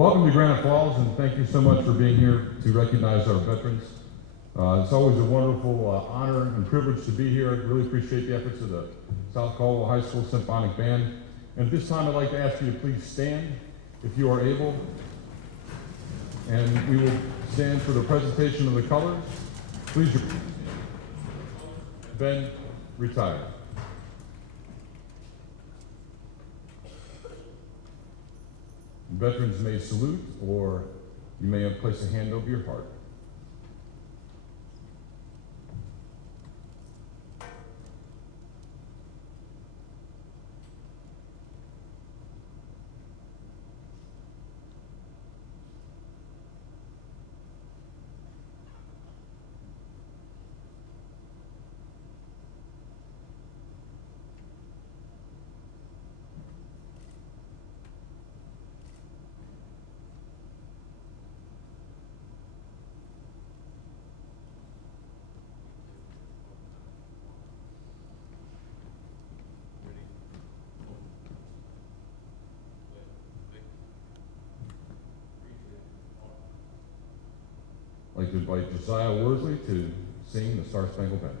Welcome to Granite Falls, and thank you so much for being here to recognize our veterans. It's always a wonderful honor and privilege to be here. I really appreciate the efforts of the South Caldwell High School Symphonic Band. And at this time, I'd like to ask you to please stand if you are able. And we will stand for the presentation of the colors. Please, Ben, retire. Veterans may salute, or you may place a hand over your heart. I'd like to invite Josiah Worsley to sing the Star Spangled Banner.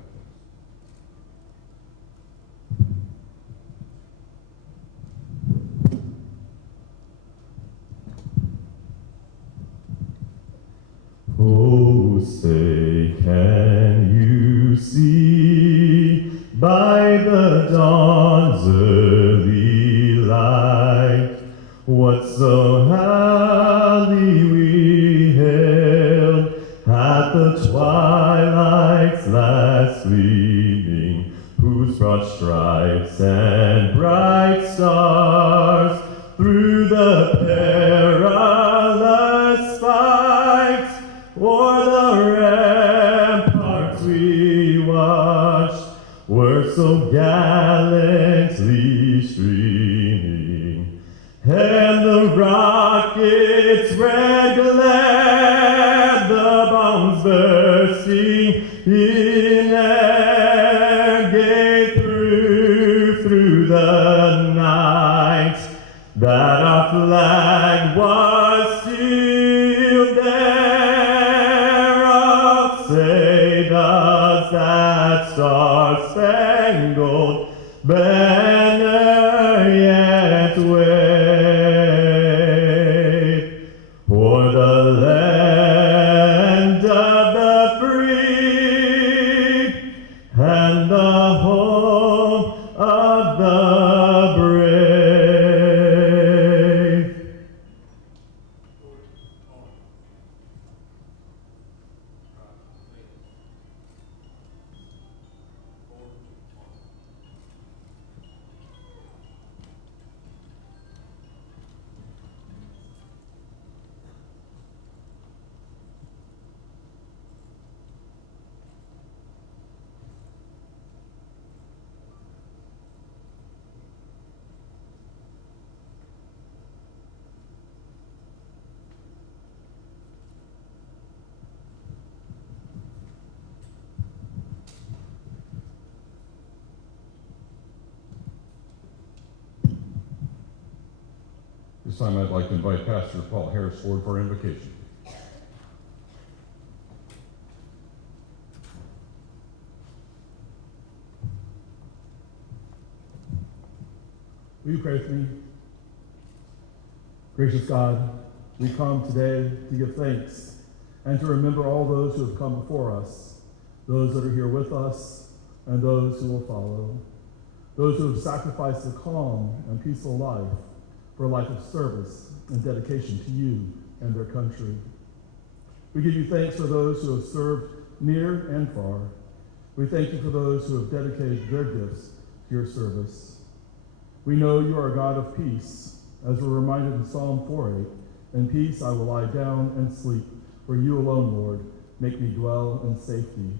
Oh, say, can you see by the dawn's early light what so happily we hailed at the twilight's last gleaming, whose broad stripes and bright stars through the perilous fight o'er the ramparts we watched were so gallantly streaming, and the rockets' red glare, the bombs bursting in air, gave through the night that our flag was still there. Oh, say does that star-spangled banner yet wave o'er the land of the free and the home of the brave? This time I'd like to invite Pastor Paul Harris forward for invocation. Will you pray with me? Gracious God, we come today to give thanks and to remember all those who have come before us, those that are here with us, and those who will follow, those who have sacrificed a calm and peaceful life for a life of service and dedication to you and their country. We give you thanks for those who have served near and far. We thank you for those who have dedicated their gifts to your service. We know you are a God of peace, as we're reminded in Psalm 4:8, in peace I will lie down and sleep, for you alone, Lord, make me dwell in safety.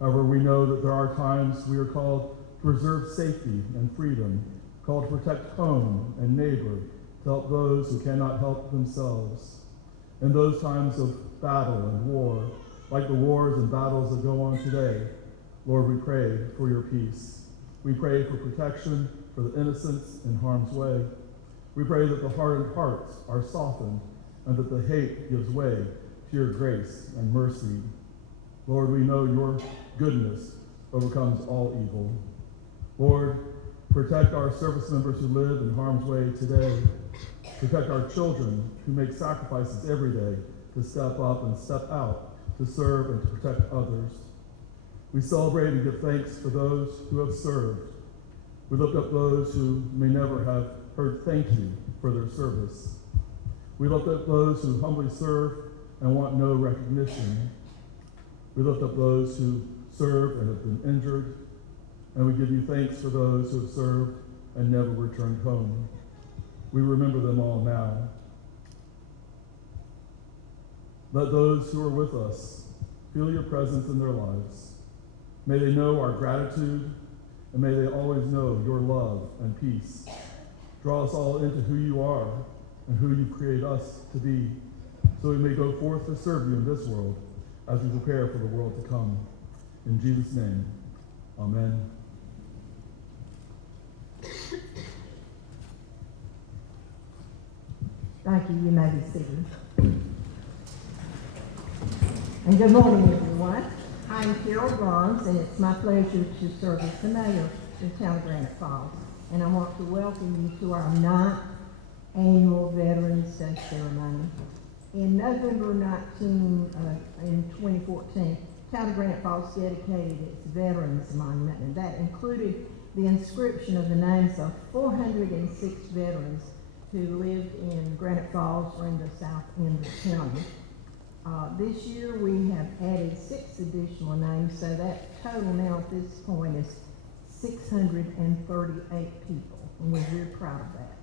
However, we know that there are times we are called to preserve safety and freedom, called to protect home and neighbor, to help those who cannot help themselves. In those times of battle and war, like the wars and battles that go on today, Lord, we pray for your peace. We pray for protection for the innocents in harm's way. We pray that the hardened hearts are softened and that the hate gives way to your grace and mercy. Lord, we know your goodness overcomes all evil. Lord, protect our service members who live in harm's way today. Protect our children who make sacrifices every day to step up and step out to serve and to protect others. We celebrate and give thanks for those who have served. We lift up those who may never have heard thank you for their service. We lift up those who humbly serve and want no recognition. We lift up those who serve and have been injured, and we give you thanks for those who have served and never returned home. We remember them all now. Let those who are with us feel your presence in their lives. May they know our gratitude, and may they always know your love and peace. Draw us all into who you are and who you create us to be, so we may go forth to serve you in this world as we prepare for the world to come. In Jesus' name, amen. Thank you. You may be seated. And good morning, everyone. I'm Carol Burns, and it's my pleasure to serve as the mayor of the town of Granite Falls. And I want to welcome you to our 9th annual Veterans Day ceremony. In November 2014, town of Granite Falls dedicated its Veterans Monument, and that included the inscription of the names of 406 veterans who lived in Granite Falls or in the south end of the county. This year we have added 6 additional names, so that total now at this point is 638 people, and we're very proud of that.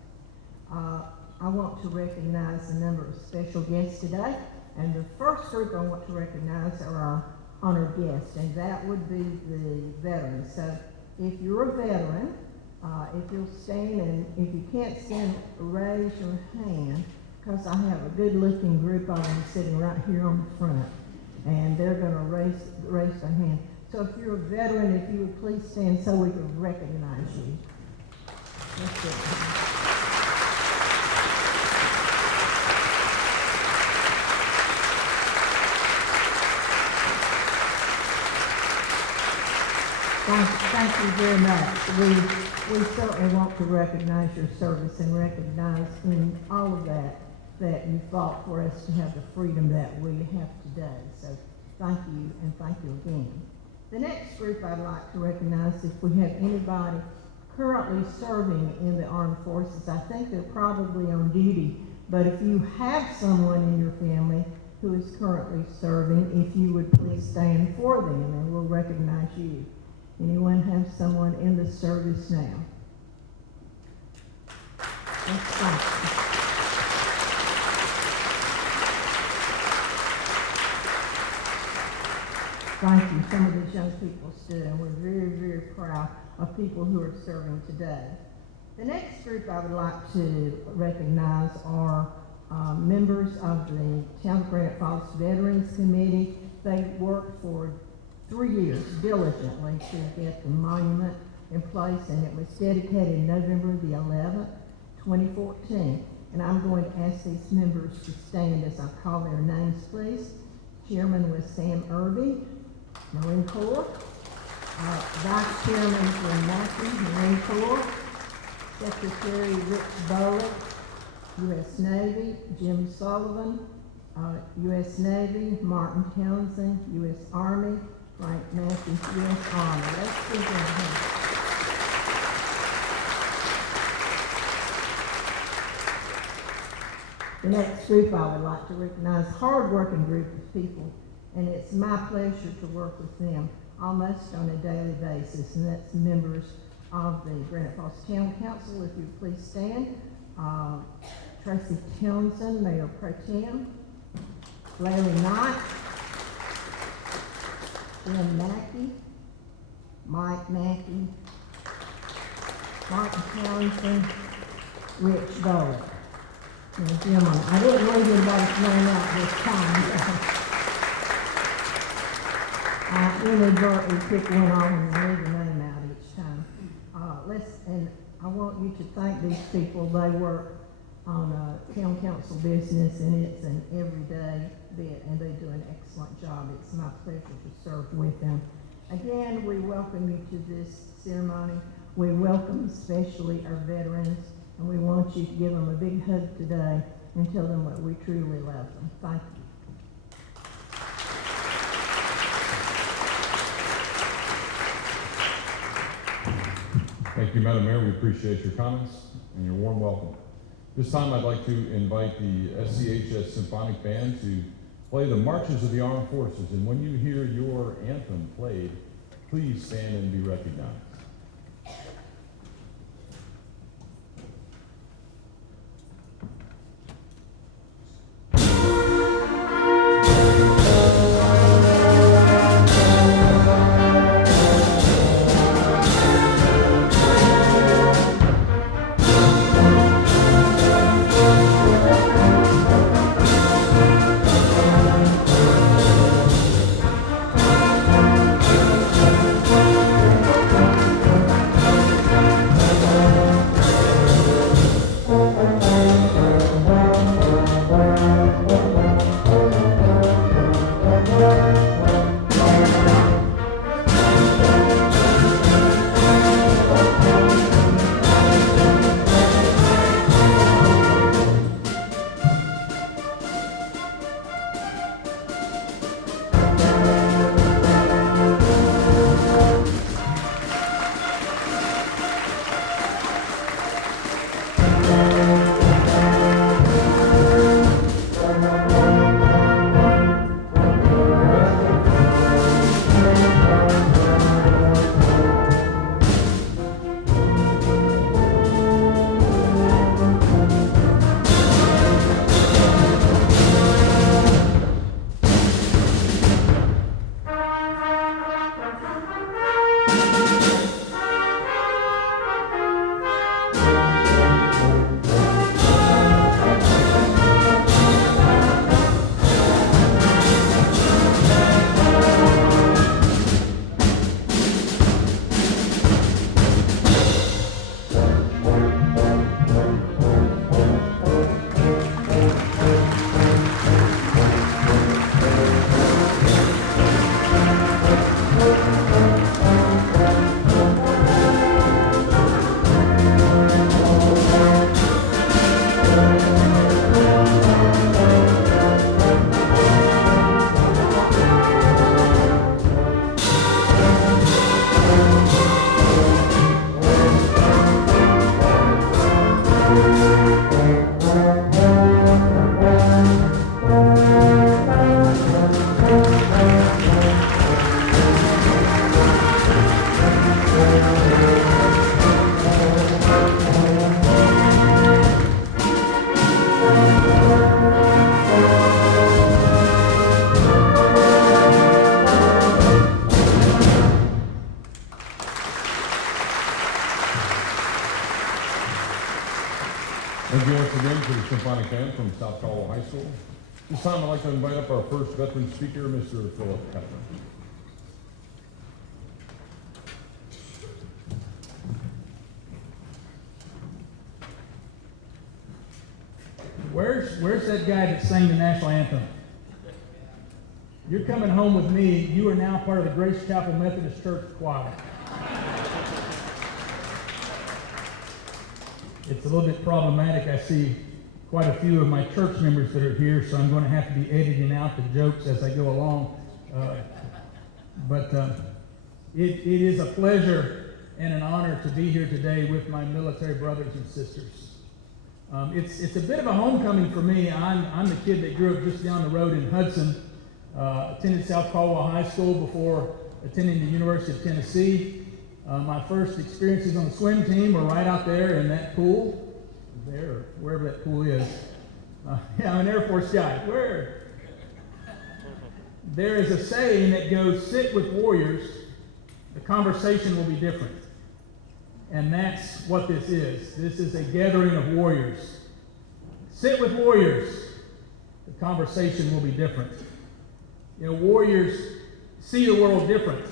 I want to recognize a number of special guests today, and the first group I want to recognize are our honored guests, and that would be the veterans. So if you're a veteran, if you'll stand, and if you can't stand, raise your hand, because I have a good-looking group of them sitting right here on the front, and they're going to raise their hand. So if you're a veteran, if you would please stand so we can recognize you. That's it. Thank you very much. We certainly want to recognize your service and recognize in all of that you fought for us to have the freedom that we have today. So thank you, and thank you again. The next group I'd like to recognize, if we have anybody currently serving in the armed forces, I think they're probably on duty, but if you have someone in your family who is currently serving, if you would please stand for them and we'll recognize you. Anyone have someone in the service now? That's fine. Thank you. Some of these young people stood, and we're very, very proud of people who are serving today. The next group I would like to recognize are members of the Town of Granite Falls Veterans Committee. They worked for 3 years diligently to get the monument in place, and it was dedicated November the 11th, 2014. And I'm going to ask these members to stand as I call their names, please. Chairman was Sam Irby, Marine Corps. Vice Chairman Glenn Mackey, Marine Corps. Secretary Rich Bowlett, U.S. Navy. Jim Sullivan, U.S. Navy. Martin Townsend, U.S. Army. Frank Matthews, U.S. Army. Let's give them a hand. The next group I would like to recognize, a hard-working group of people, and it's my pleasure to work with them almost on a daily basis, and that's members of the Granite Falls Town Council. If you please stand. Tracy Townsend, Mayor Pro Tem. Larry Knight. Jim Mackey. Mike Mackey. Martin Townsend. Rich Bowlett. Jim, I didn't leave anybody's name out this time. I inadvertently pick one off and leave the name out each time. And I want you to thank these people. They work town council business, and it's an everyday bit, and they do an excellent job. It's my pleasure to serve with them. Again, we welcome you to this ceremony. We welcome especially our veterans, and we want you to give them a big hug today and tell them that we truly love them. Thank you. Thank you, Madam Mayor. We appreciate your comments and your warm welcome. This time I'd like to invite the SCHS Symphonic Band to play the Marches of the Armed Forces. And when you hear your anthem played, please stand and be recognized. Thank you once again to the Symphonic Band from South Caldwell High School. This time I'd like to invite up our first veteran speaker, Mr. Philip Hefner. Where's that guy that sang the national anthem? You're coming home with me. You are now part of the Grace Chapel Methodist Church choir. It's a little bit problematic. I see quite a few of my church members that are here, so I'm going to have to be editing out the jokes as I go along. But it is a pleasure and an honor to be here today with my military brothers and sisters. It's a bit of a homecoming for me. I'm the kid that grew up just down the road in Hudson, attended South Caldwell High School before attending the University of Tennessee. My first experiences on the swim team were right out there in that pool, there, or wherever that pool is. Yeah, I'm an Air Force guy. Where? There is a saying that goes, sit with warriors, the conversation will be different. And that's what this is. This is a gathering of warriors. Sit with warriors, the conversation will be different. You know, warriors see the world different.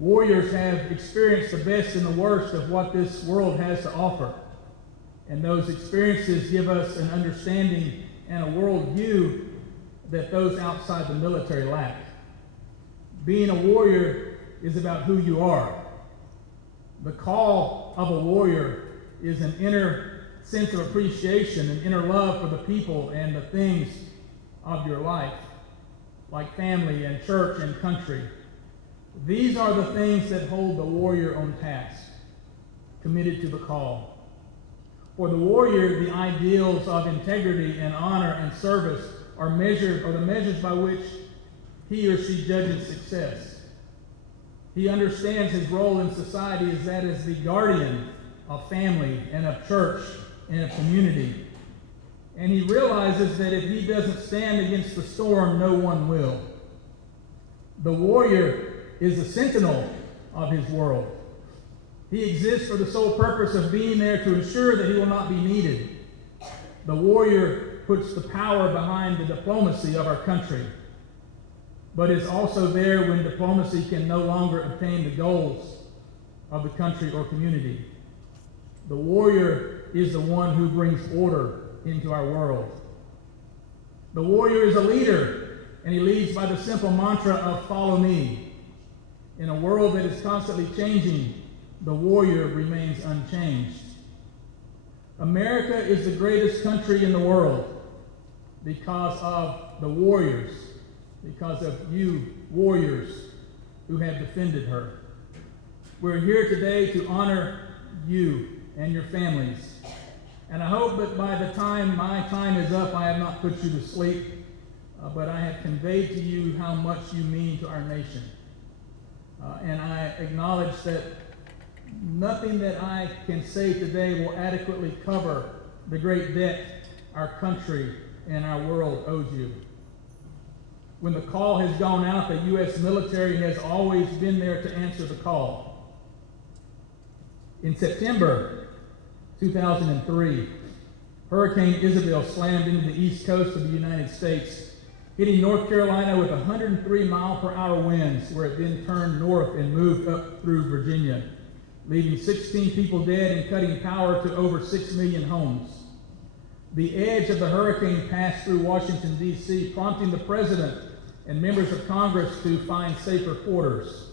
Warriors have experienced the best and the worst of what this world has to offer. And those experiences give us an understanding and a worldview that those outside the military lack. Being a warrior is about who you are. The call of a warrior is an inner sense of appreciation, an inner love for the people and the things of your life, like family and church and country. These are the things that hold the warrior on task, committed to the call. For the warrior, the ideals of integrity and honor and service are the measures by which he or she judges success. He understands his role in society as that as the guardian of family and of church and of community. And he realizes that if he doesn't stand against the storm, no one will. The warrior is a sentinel of his world. He exists for the sole purpose of being there to ensure that he will not be needed. The warrior puts the power behind the diplomacy of our country, but is also there when diplomacy can no longer obtain the goals of the country or community. The warrior is the one who brings order into our world. The warrior is a leader, and he leads by the simple mantra of follow me. In a world that is constantly changing, the warrior remains unchanged. America is the greatest country in the world because of the warriors, because of you warriors who have defended her. We're here today to honor you and your families. And I hope that by the time my time is up, I have not put you to sleep, but I have conveyed to you how much you mean to our nation. And I acknowledge that nothing that I can say today will adequately cover the great debt our country and our world owes you. When the call has gone out, the U.S. military has always been there to answer the call. In September 2003, Hurricane Isabel slammed into the east coast of the United States, hitting North Carolina with 103-mile-per-hour winds, where it then turned north and moved up through Virginia, leaving 16 people dead and cutting power to over 6 million homes. The edge of the hurricane passed through Washington, D.C., prompting the president and members of Congress to find safer quarters.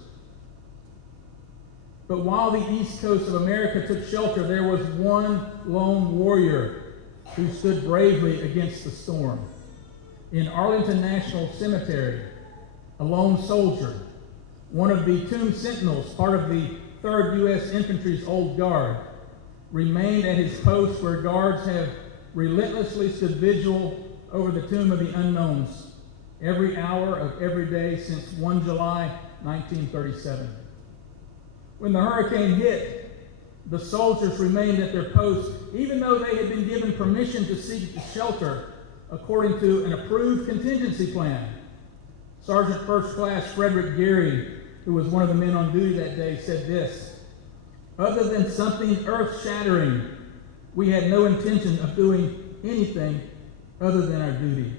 But while the east coast of America took shelter, there was one lone warrior who stood bravely against the storm. In Arlington National Cemetery, a lone soldier, one of the tomb sentinels, part of the 3rd U.S. Infantry's Old Guard, remained at his post where guards have relentlessly stood vigil over the tomb of the unknowns every hour of every day since 1 July 1937. When the hurricane hit, the soldiers remained at their posts, even though they had been given permission to seek shelter according to an approved contingency plan. Sergeant First Class Frederick Geary, who was one of the men on duty that day, said this: "Other than something earth-shattering, we had no intention of doing anything other than our duty."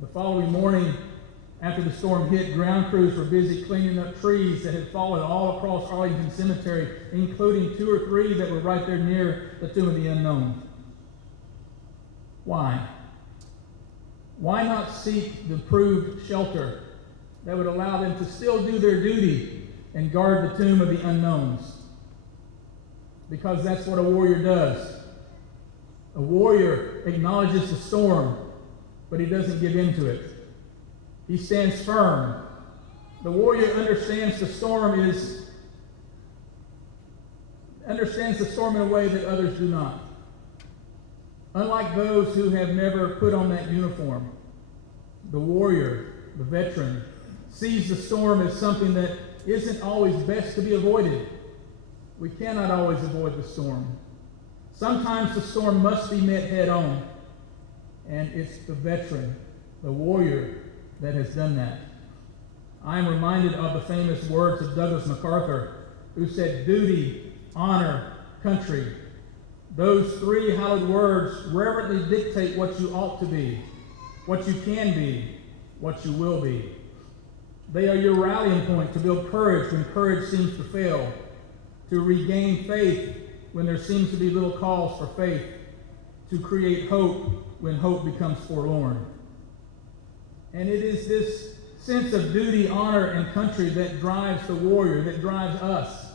The following morning, after the storm hit, ground crews were busy cleaning up trees that had fallen all across Arlington Cemetery, including 2 or 3 that were right there near the Tomb of the Unknown. Why? Why not seek the approved shelter that would allow them to still do their duty and guard the Tomb of the Unknowns? Because that's what a warrior does. A warrior acknowledges the storm, but he doesn't give in to it. He stands firm. The warrior understands the storm in a way that others do not. Unlike those who have never put on that uniform, the warrior, the veteran, sees the storm as something that isn't always best to be avoided. We cannot always avoid the storm. Sometimes the storm must be met head on, and it's the veteran, the warrior, that has done that. I am reminded of the famous words of Douglas MacArthur, who said, "Duty, honor, country. Those 3 hallowed words reverently dictate what you ought to be, what you can be, what you will be. They are your rallying point to build courage when courage seems to fail, to regain faith when there seems to be little cause for faith, to create hope when hope becomes forlorn. And it is this sense of duty, honor, and country that drives the warrior, that drives us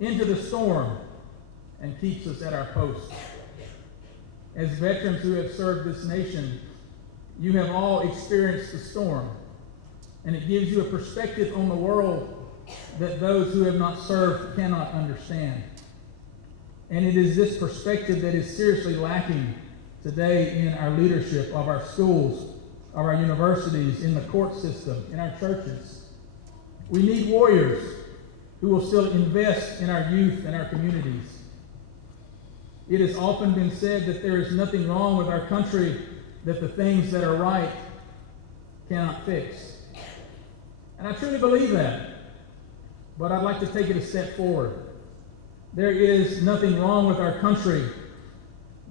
into the storm and keeps us at our post. As veterans who have served this nation, you have all experienced the storm, and it gives you a perspective on the world that those who have not served cannot understand. And it is this perspective that is seriously lacking today in our leadership of our schools, of our universities, in the court system, in our churches. We need warriors who will still invest in our youth and our communities. It has often been said that there is nothing wrong with our country that the things that are right cannot fix. And I truly believe that. But I'd like to take it a step forward. There is nothing wrong with our country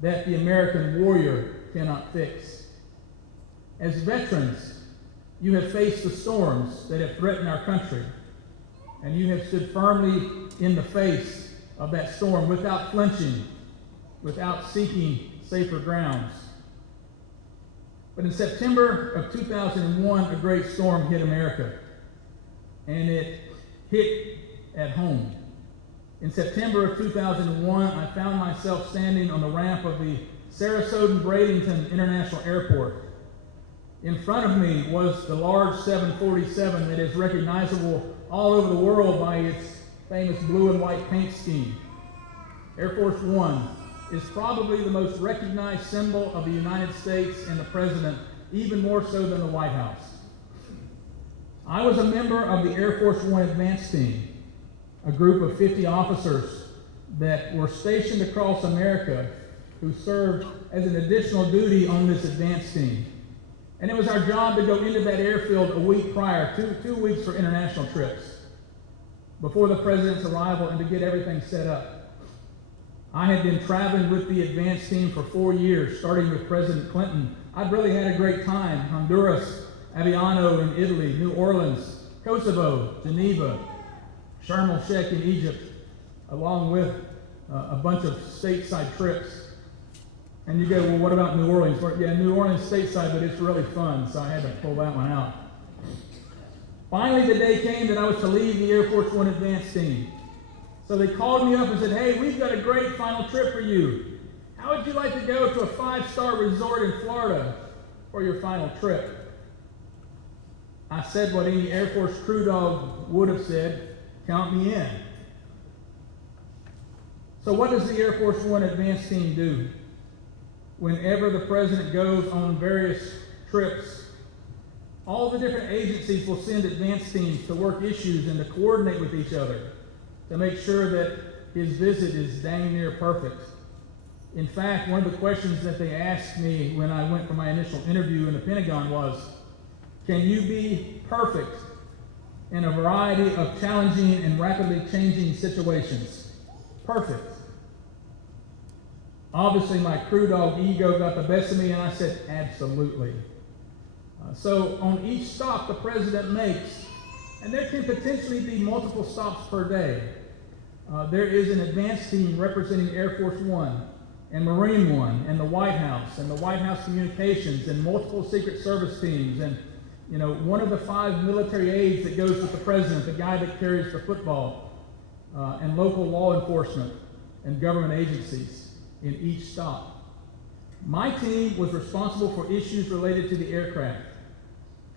that the American warrior cannot fix. As veterans, you have faced the storms that have threatened our country, and you have stood firmly in the face of that storm without flinching, without seeking safer grounds. But in September of 2001, a great storm hit America, and it hit at home. In September of 2001, I found myself standing on the ramp of the Sarasota-Bradenton International Airport. In front of me was the large 747 that is recognizable all over the world by its famous blue and white paint scheme. Air Force One is probably the most recognized symbol of the United States and the President, even more so than the White House. I was a member of the Air Force One advance team, a group of 50 officers that were stationed across America who served as an additional duty on this advance team. And it was our job to go into that airfield a week prior, two weeks for international trips, before the President's arrival, and to get everything set up. I had been traveling with the advance team for 4 years, starting with President Clinton. I'd really had a great time. Honduras, Aviano in Italy, New Orleans, Kosovo, Geneva, Sharm el-Sheikh in Egypt, along with a bunch of stateside trips. And you go, well, what about New Orleans? Well, yeah, New Orleans stateside, but it's really fun, so I had to pull that one out. Finally, the day came that I was to leave the Air Force One advance team. So they called me up and said, hey, we've got a great final trip for you. How would you like to go to a 5-star resort in Florida for your final trip? I said what any Air Force crew dog would have said, count me in. So what does the Air Force One advance team do? Whenever the President goes on various trips, all the different agencies will send advance teams to work issues and to coordinate with each other to make sure that his visit is dang near perfect. In fact, one of the questions that they asked me when I went for my initial interview in the Pentagon was, can you be perfect in a variety of challenging and rapidly changing situations? Perfect. Obviously, my crew dog ego got the best of me, and I said, absolutely. So on each stop the President makes, and there can potentially be multiple stops per day, there is an advance team representing Air Force One and Marine One and the White House Communications and multiple Secret Service teams and one of the 5 military aides that goes with the President, the guy that carries the football, and local law enforcement and government agencies in each stop. My team was responsible for issues related to the aircraft.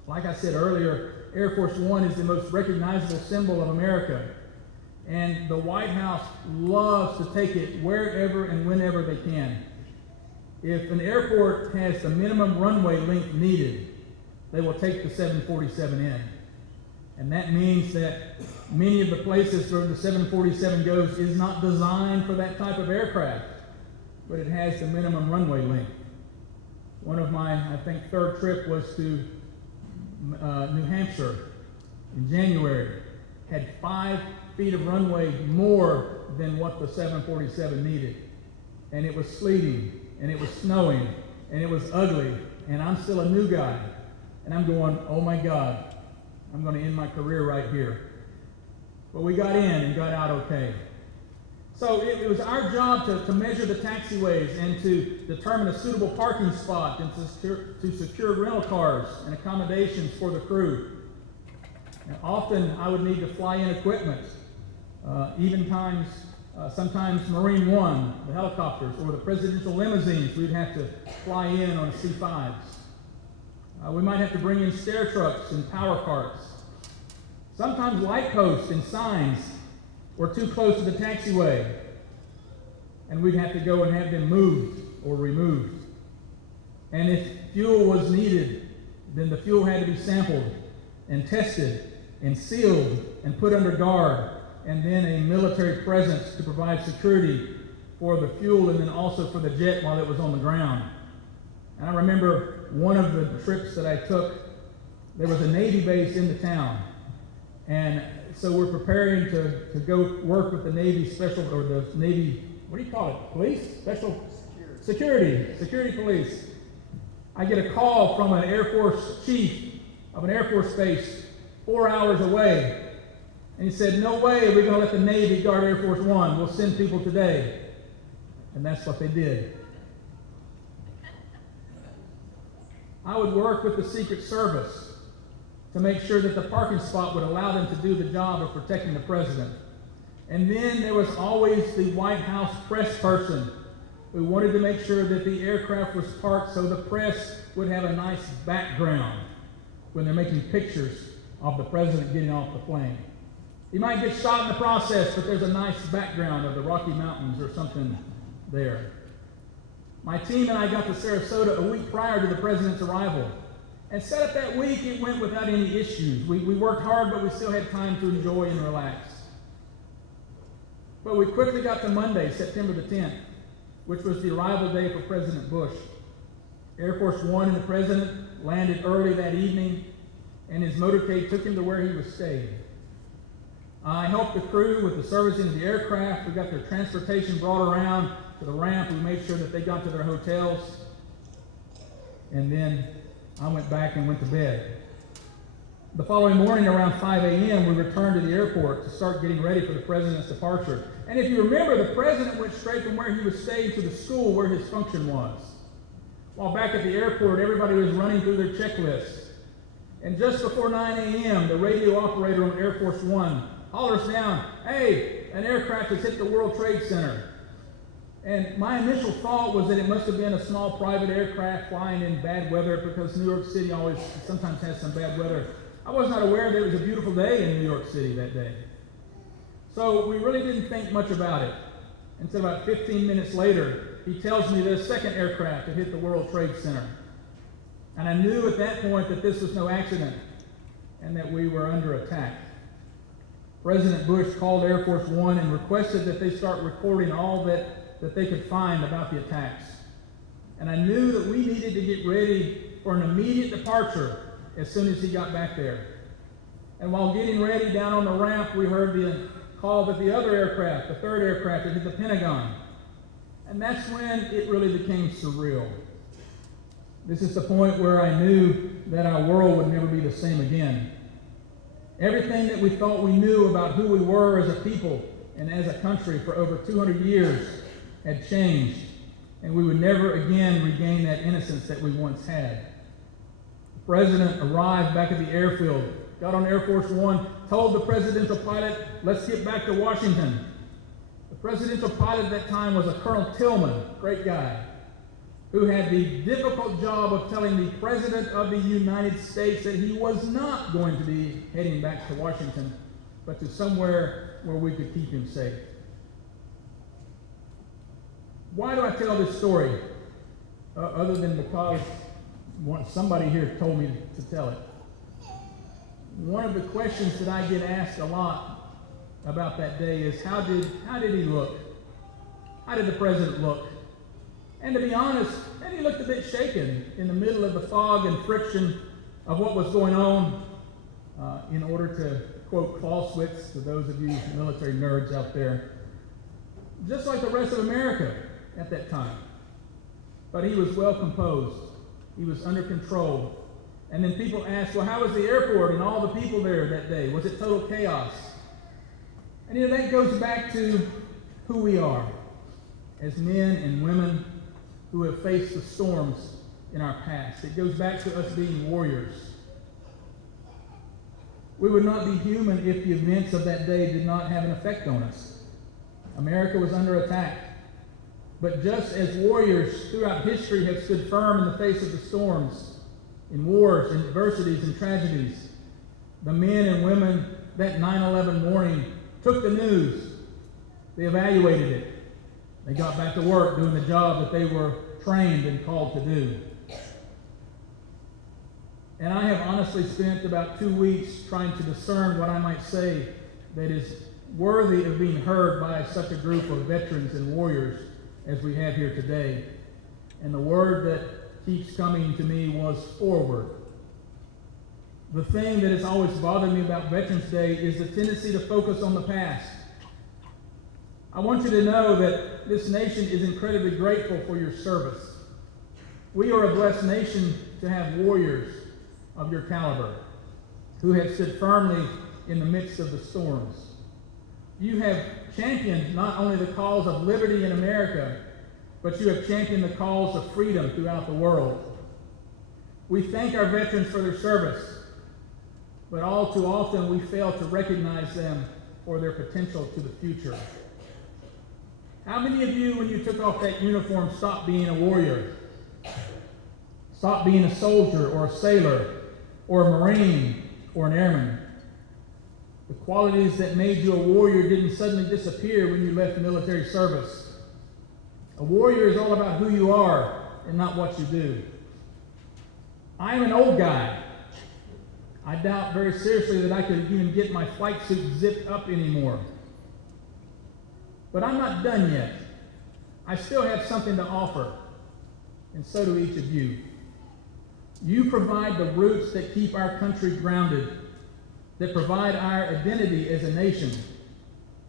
Like I said earlier, Air Force One is the most recognizable symbol of America, and the White House loves to take it wherever and whenever they can. If an airport has the minimum runway length needed, they will take the 747 in. And that means that many of the places where the 747 goes is not designed for that type of aircraft, but it has the minimum runway length. One of my, I think, 3rd trip was to New Hampshire in January. Had 5 feet of runway more than what the 747 needed. And it was sleeting, and it was snowing, and it was ugly, and I'm still a new guy. And I'm going, oh my God, I'm going to end my career right here. But we got in and got out okay. So it was our job to measure the taxiways and to determine a suitable parking spot and to secure rental cars and accommodations for the crew. And often I would need to fly in equipment, sometimes Marine One, the helicopters, or the presidential limousines we'd have to fly in on C5s. We might have to bring in stair trucks and power carts. Sometimes light posts and signs were too close to the taxiway, and we'd have to go and have them moved or removed. And if fuel was needed, then the fuel had to be sampled and tested and sealed and put under guard, and then a military presence to provide security for the fuel and then also for the jet while it was on the ground. And I remember one of the trips that I took, there was a Navy base in the town. And so we're preparing to go work with the Navy special, or the Navy, what do you call it? Police? Special? Security police. I get a call from an Air Force chief of an Air Force base 4 hours away. And he said, no way are we going to let the Navy guard Air Force One. We'll send people today. And that's what they did. I would work with the Secret Service to make sure that the parking spot would allow them to do the job of protecting the president. And then there was always the White House press person who wanted to make sure that the aircraft was parked so the press would have a nice background when they're making pictures of the president getting off the plane. He might get shot in the process, but there's a nice background of the Rocky Mountains or something there. My team and I got to Sarasota a week prior to the president's arrival. And set up that week, it went without any issues. We worked hard, but we still had time to enjoy and relax. But we quickly got to Monday, September the 10th, which was the arrival day for President Bush. Air Force One and the president landed early that evening, and his motorcade took him to where he was staying. I helped the crew with the servicing of the aircraft. We got their transportation brought around to the ramp. We made sure that they got to their hotels. And then I went back and went to bed. The following morning around 5 a.m., we returned to the airport to start getting ready for the president's departure. And if you remember, the president went straight from where he was staying to the school where his function was. While back at the airport, everybody was running through their checklists. And just before 9 a.m., the radio operator on Air Force One hollers down, "Hey, an aircraft has hit the World Trade Center." And my initial thought was that it must have been a small private aircraft flying in bad weather, because New York City sometimes has some bad weather. I was not aware that it was a beautiful day in New York City that day. So we really didn't think much about it until about 15 minutes later, he tells me that a second aircraft had hit the World Trade Center. And I knew at that point that this was no accident and that we were under attack. President Bush called Air Force One and requested that they start recording all that they could find about the attacks. And I knew that we needed to get ready for an immediate departure as soon as he got back there. And while getting ready down on the ramp, we heard the call that the other aircraft, the third aircraft, had hit the Pentagon. And that's when it really became surreal. This is the point where I knew that our world would never be the same again. Everything that we thought we knew about who we were as a people and as a country for over 200 years had changed, and we would never again regain that innocence that we once had. The president arrived back at the airfield, got on Air Force One, told the presidential pilot, "Let's get back to Washington." The presidential pilot at that time was a Colonel Tillman, great guy, who had the difficult job of telling the President of the United States that he was not going to be heading back to Washington, but to somewhere where we could keep him safe. Why do I tell this story? Other than because somebody here told me to tell it. One of the questions that I get asked a lot about that day is, how did he look? How did the president look? And to be honest, he looked a bit shaken in the middle of the fog and friction of what was going on, in order to quote Clausewitz, to those of you military nerds out there, just like the rest of America at that time. But he was well composed. He was under control. And then people asked, well, how was the airport and all the people there that day? Was it total chaos? And that goes back to who we are as men and women who have faced the storms in our past. It goes back to us being warriors. We would not be human if the events of that day did not have an effect on us. America was under attack. But just as warriors throughout history have stood firm in the face of the storms, in wars, in adversities, and tragedies, the men and women that 9/11 morning took the news. They evaluated it. They got back to work doing the job that they were trained and called to do. And I have honestly spent about 2 weeks trying to discern what I might say that is worthy of being heard by such a group of veterans and warriors as we have here today. And the word that keeps coming to me was forward. The thing that has always bothered me about Veterans Day is the tendency to focus on the past. I want you to know that this nation is incredibly grateful for your service. We are a blessed nation to have warriors of your caliber who have stood firmly in the midst of the storms. You have championed not only the cause of liberty in America, but you have championed the cause of freedom throughout the world. We thank our veterans for their service, but all too often we fail to recognize them for their potential to the future. How many of you, when you took off that uniform, stopped being a warrior? Stopped being a soldier or a sailor or a Marine or an airman? The qualities that made you a warrior didn't suddenly disappear when you left military service. A warrior is all about who you are and not what you do. I am an old guy. I doubt very seriously that I could even get my flight suit zipped up anymore. But I'm not done yet. I still have something to offer, and so do each of you. You provide the roots that keep our country grounded, that provide our identity as a nation.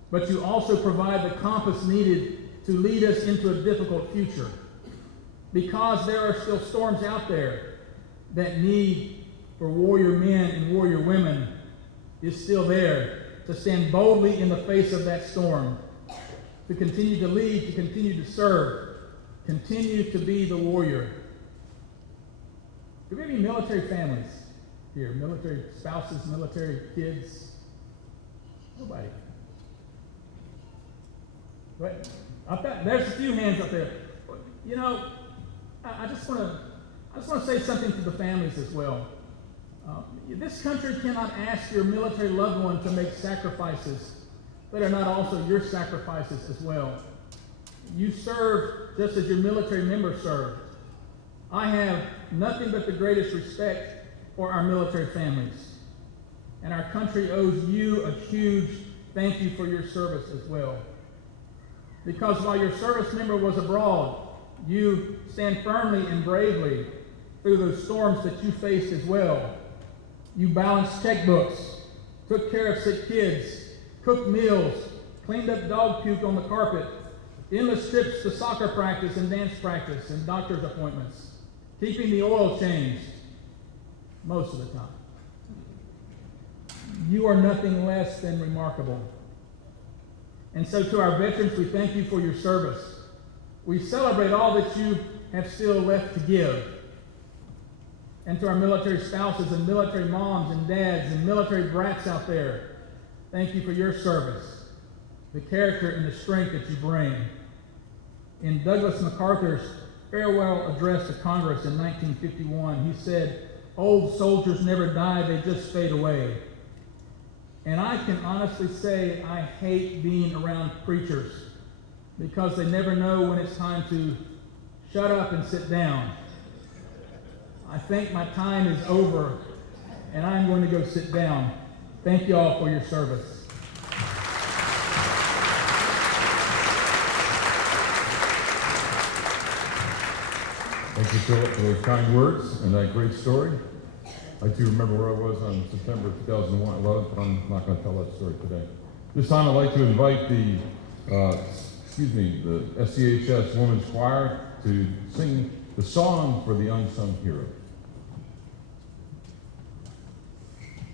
But you also provide the compass needed to lead us into a difficult future. Because there are still storms out there, that need for warrior men and warrior women is still there to stand boldly in the face of that storm, to continue to lead, to continue to serve, continue to be the warrior. Do we have any military families here? Military spouses, military kids? Nobody. But there's a few hands up there. You know, I just want to say something to the families as well. This country cannot ask your military loved one to make sacrifices that are not also your sacrifices as well. You serve just as your military members serve. I have nothing but the greatest respect for our military families. And our country owes you a huge thank you for your service as well. Because while your service member was abroad, you stand firmly and bravely through those storms that you faced as well. You balanced checkbooks, took care of sick kids, cooked meals, cleaned up dog puke on the carpet, endless trips to soccer practice and dance practice and doctor's appointments, keeping the oil changed most of the time. You are nothing less than remarkable. And so to our veterans, we thank you for your service. We celebrate all that you have still left to give. And to our military spouses and military moms and dads and military brats out there, thank you for your service, the character and the strength that you bring. In Douglas MacArthur's farewell address to Congress in 1951, he said, "Old soldiers never die, they just fade away." And I can honestly say I hate being around preachers because they never know when it's time to shut up and sit down. I think my time is over, and I'm going to go sit down. Thank you all for your service. Thank you, Philip, for those kind words and that great story. I do remember where I was on September 2011, but I'm not going to tell that story today. This time I'd like to invite the SCHS Women's Choir to sing the song for the unsung hero.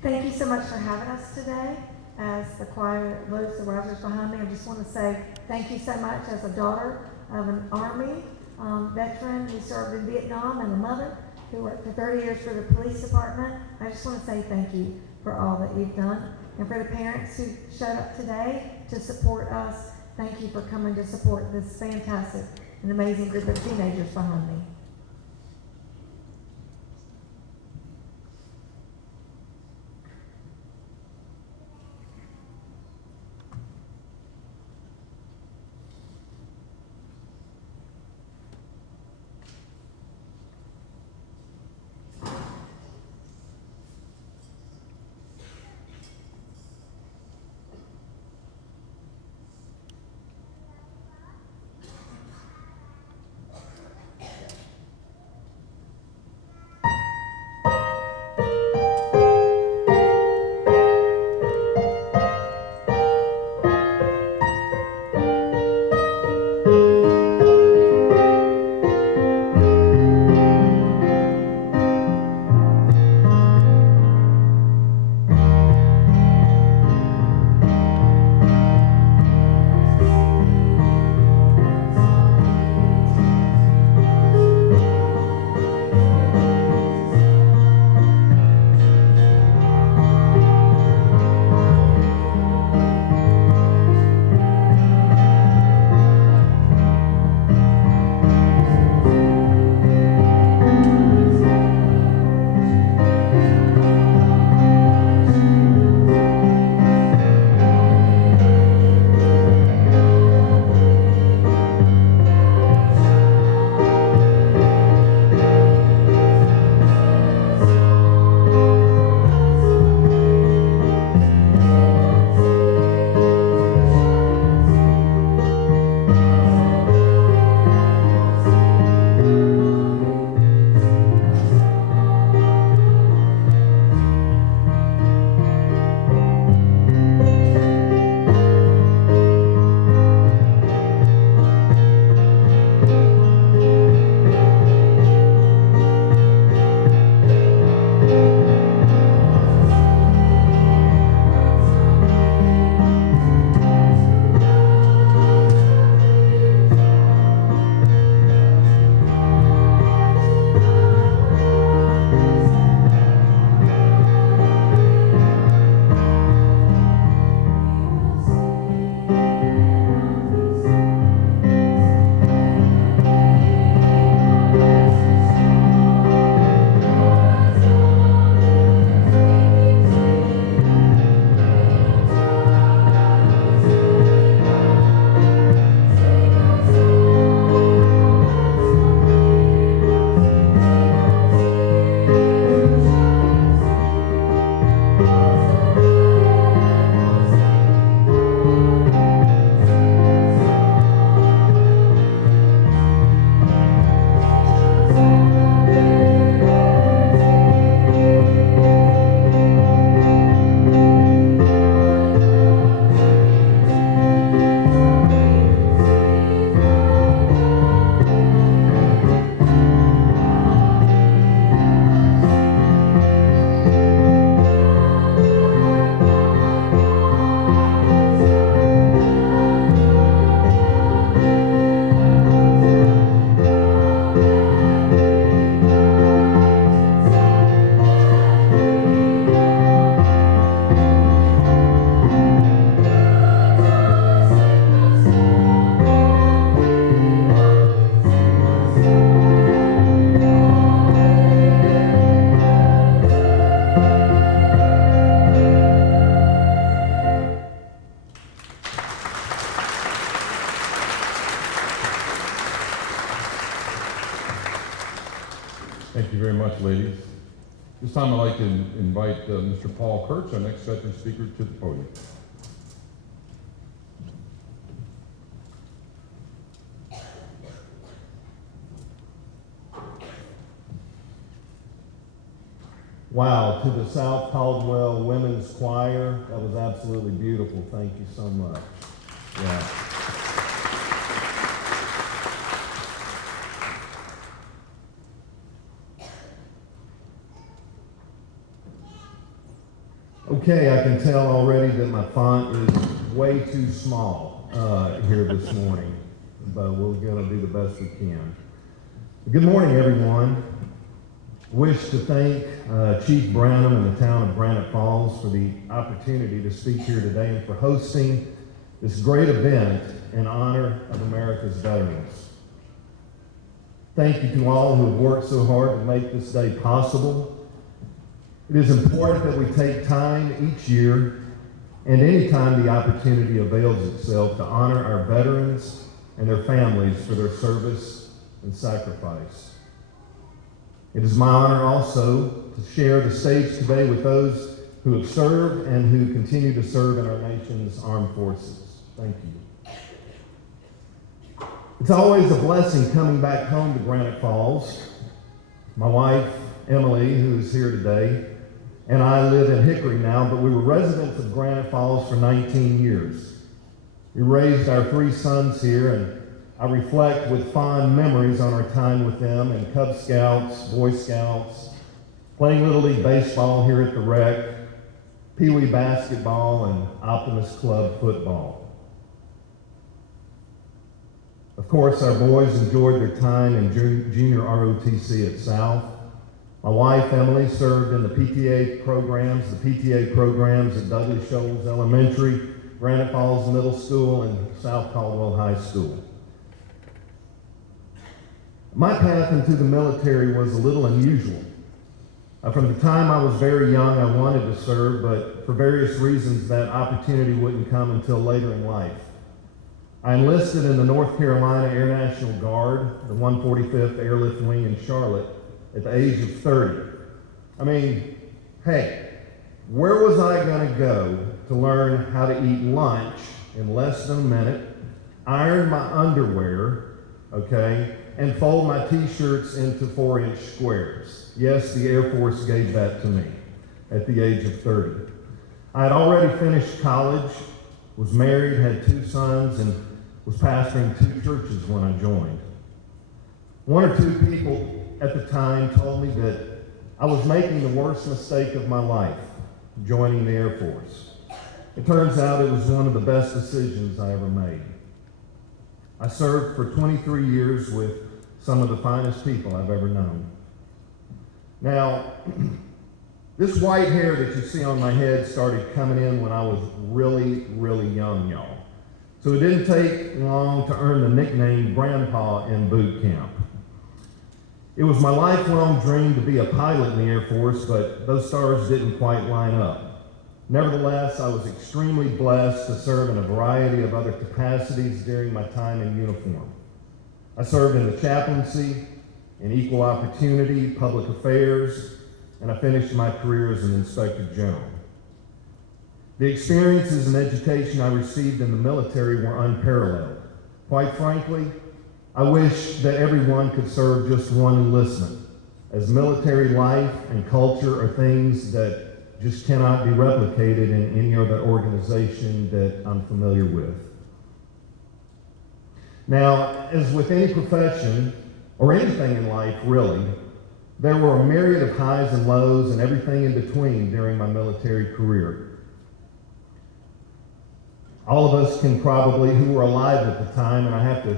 Thank you so much for having us today. as the choir loads the risers behind me, I just want to say thank you so much as a daughter of an Army veteran who served in Vietnam and a mother who worked for 30 years for the police department. I just want to say thank you for all that you've done. And for the parents who showed up today to support us, thank you for coming to support this fantastic and amazing group of teenagers behind me. Thank you very much, ladies. This time I'd like to invite Mr. Paul Kurtz, our next veteran speaker, to the podium. Wow, to the South Caldwell Women's Choir, that was absolutely beautiful. Thank you so much. Yeah. Okay, I can tell already that my font is way too small here this morning, but we're going to do the best we can. Good morning, everyone. Wish to thank Chief Branham and the town of Granite Falls for the opportunity to speak here today and for hosting this great event in honor of America's veterans. Thank you to all who have worked so hard to make this day possible. It is important that we take time each year and anytime the opportunity avails itself to honor our veterans and their families for their service and sacrifice. It is my honor also to share the stage today with those who have served and who continue to serve in our nation's armed forces. Thank you. It's always a blessing coming back home to Granite Falls. My wife, Emily, who is here today, and I live in Hickory now, but we were residents of Granite Falls for 19 years. We raised our 3 sons here, and I reflect with fond memories on our time with them in Cub Scouts, Boy Scouts, playing Little League Baseball here at the Rec, Pee Wee Basketball, and Optimist Club football. Of course, our boys enjoyed their time in junior ROTC at South. My wife, Emily, served in the PTA programs at Dudley Shoals Elementary, Granite Falls Middle School, and South Caldwell High School. My path into the military was a little unusual. From the time I was very young, I wanted to serve, but for various reasons, that opportunity wouldn't come until later in life. I enlisted in the North Carolina Air National Guard, the 145th Airlift Wing in Charlotte, at the age of 30. I mean, hey, where was I going to go to learn how to eat lunch in less than a minute, iron my underwear, okay, and fold my t-shirts into 4-inch squares? Yes, the Air Force gave that to me at the age of 30. I had already finished college, was married, had 2 sons, and was pastoring 2 churches when I joined. 1 or 2 people at the time told me that I was making the worst mistake of my life, joining the Air Force. It turns out it was one of the best decisions I ever made. I served for 23 years with some of the finest people I've ever known. Now, this white hair that you see on my head started coming in when I was really, really young, y'all. So it didn't take long to earn the nickname Grandpa in boot camp. It was my lifelong dream to be a pilot in the Air Force, but those stars didn't quite line up. Nevertheless, I was extremely blessed to serve in a variety of other capacities during my time in uniform. I served in the chaplaincy, in equal opportunity, public affairs, and I finished my career as an inspector general. The experiences and education I received in the military were unparalleled. Quite frankly, I wish that everyone could serve just one enlistment, as military life and culture are things that just cannot be replicated in any other organization that I'm familiar with. Now, as with any profession, or anything in life really, there were a myriad of highs and lows and everything in between during my military career. All of us can probably, who were alive at the time, and I have to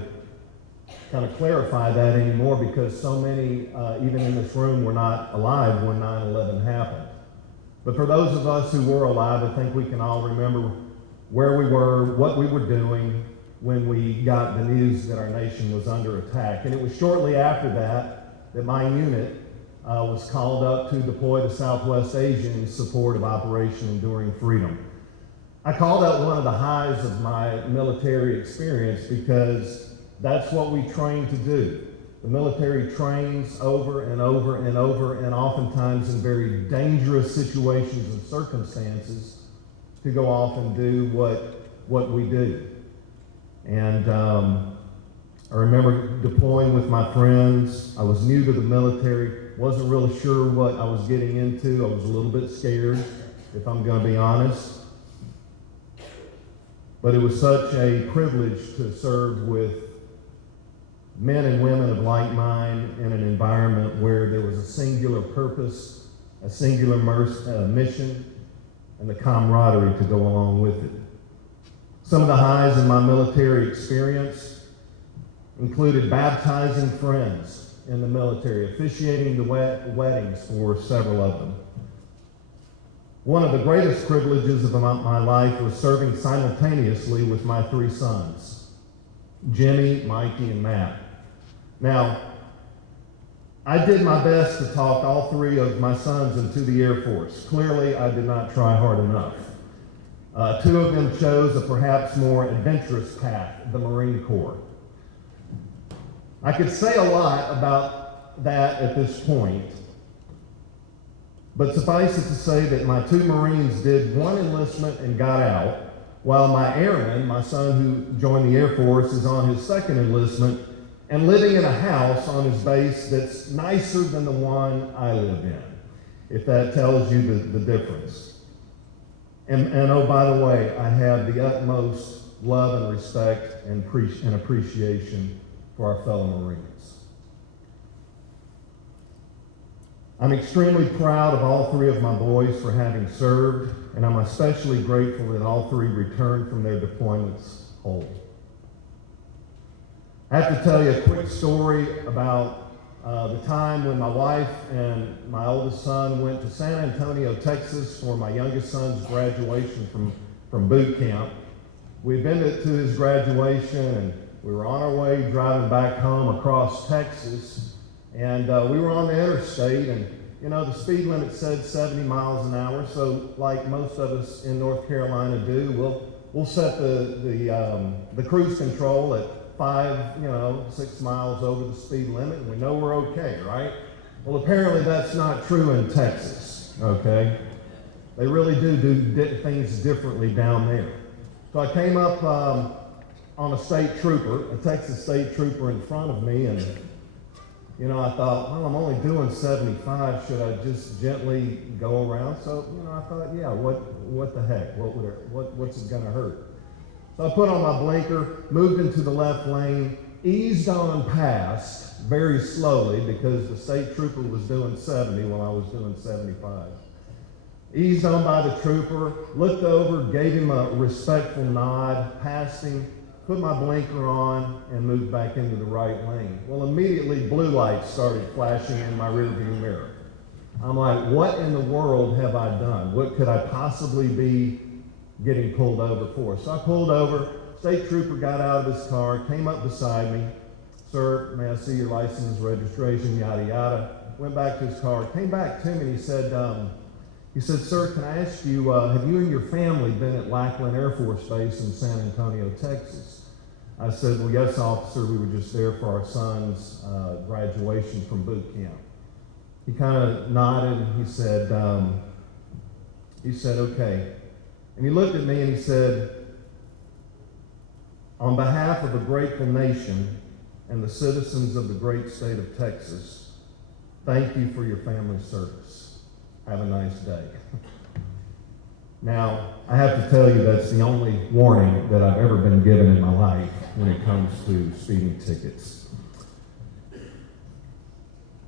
kind of clarify that anymore because so many, even in this room, were not alive when 9/11 happened. But for those of us who were alive, I think we can all remember where we were, what we were doing when we got the news that our nation was under attack. And it was shortly after that my unit was called up to deploy to Southwest Asia in support of Operation Enduring Freedom. I call that one of the highs of my military experience because that's what we train to do. The military trains over and over and over, and oftentimes in very dangerous situations and circumstances, to go off and do what we do. And I remember deploying with my friends. I was new to the military, wasn't really sure what I was getting into. I was a little bit scared, if I'm going to be honest. But it was such a privilege to serve with men and women of like mind in an environment where there was a singular purpose, a singular mission, and the camaraderie to go along with it. Some of the highs in my military experience included baptizing friends in the military, officiating the weddings for several of them. One of the greatest privileges of my life was serving simultaneously with my 3 sons, Jimmy, Mikey, and Matt. Now, I did my best to talk all 3 of my sons into the Air Force. Clearly, I did not try hard enough. 2 of them chose a perhaps more adventurous path, the Marine Corps. I could say a lot about that at this point, but suffice it to say that my 2 Marines did 1 enlistment and got out, while my airman, my son who joined the Air Force, is on his 2nd enlistment and living in a house on his base that's nicer than the one I live in, if that tells you the difference. And oh, by the way, I have the utmost love and respect and appreciation for our fellow Marines. I'm extremely proud of all 3 of my boys for having served, and I'm especially grateful that all 3 returned from their deployments whole. I have to tell you a quick story about the time when my wife and my oldest son went to San Antonio, Texas for my youngest son's graduation from boot camp. We had been to his graduation, and we were on our way driving back home across Texas, and we were on the interstate, and you know, the speed limit said 70 miles an hour, so like most of us in North Carolina do, we'll set the cruise control at 6 miles over the speed limit, and we know we're okay, right? Well, apparently that's not true in Texas, okay? They really do things differently down there. So I came up on a state trooper, a Texas state trooper in front of me, and you know, I thought, well, I'm only doing 75. Should I just gently go around? So, you know, I thought, yeah, what the heck? What's it gonna hurt? So I put on my blinker, moved into the left lane, eased on past very slowly because the state trooper was doing 70 while I was doing 75. Eased on by the trooper, looked over, gave him a respectful nod, passed him, put my blinker on, and moved back into the right lane. Well, immediately blue lights started flashing in my rearview mirror. I'm like, what in the world have I done? What could I possibly be getting pulled over for? So I pulled over, state trooper got out of his car, came up beside me. Sir, may I see your license, registration, yada, yada. Went back to his car, came back to me, and he said, sir, can I ask you, have you and your family been at Lackland Air Force Base in San Antonio, Texas? I said, well, yes, officer, we were just there for our son's graduation from boot camp. He kind of nodded, and he said, okay. And he looked at me and he said, on behalf of a grateful nation and the citizens of the great state of Texas, thank you for your family service. Have a nice day. Now, I have to tell you that's the only warning that I've ever been given in my life when it comes to speeding tickets.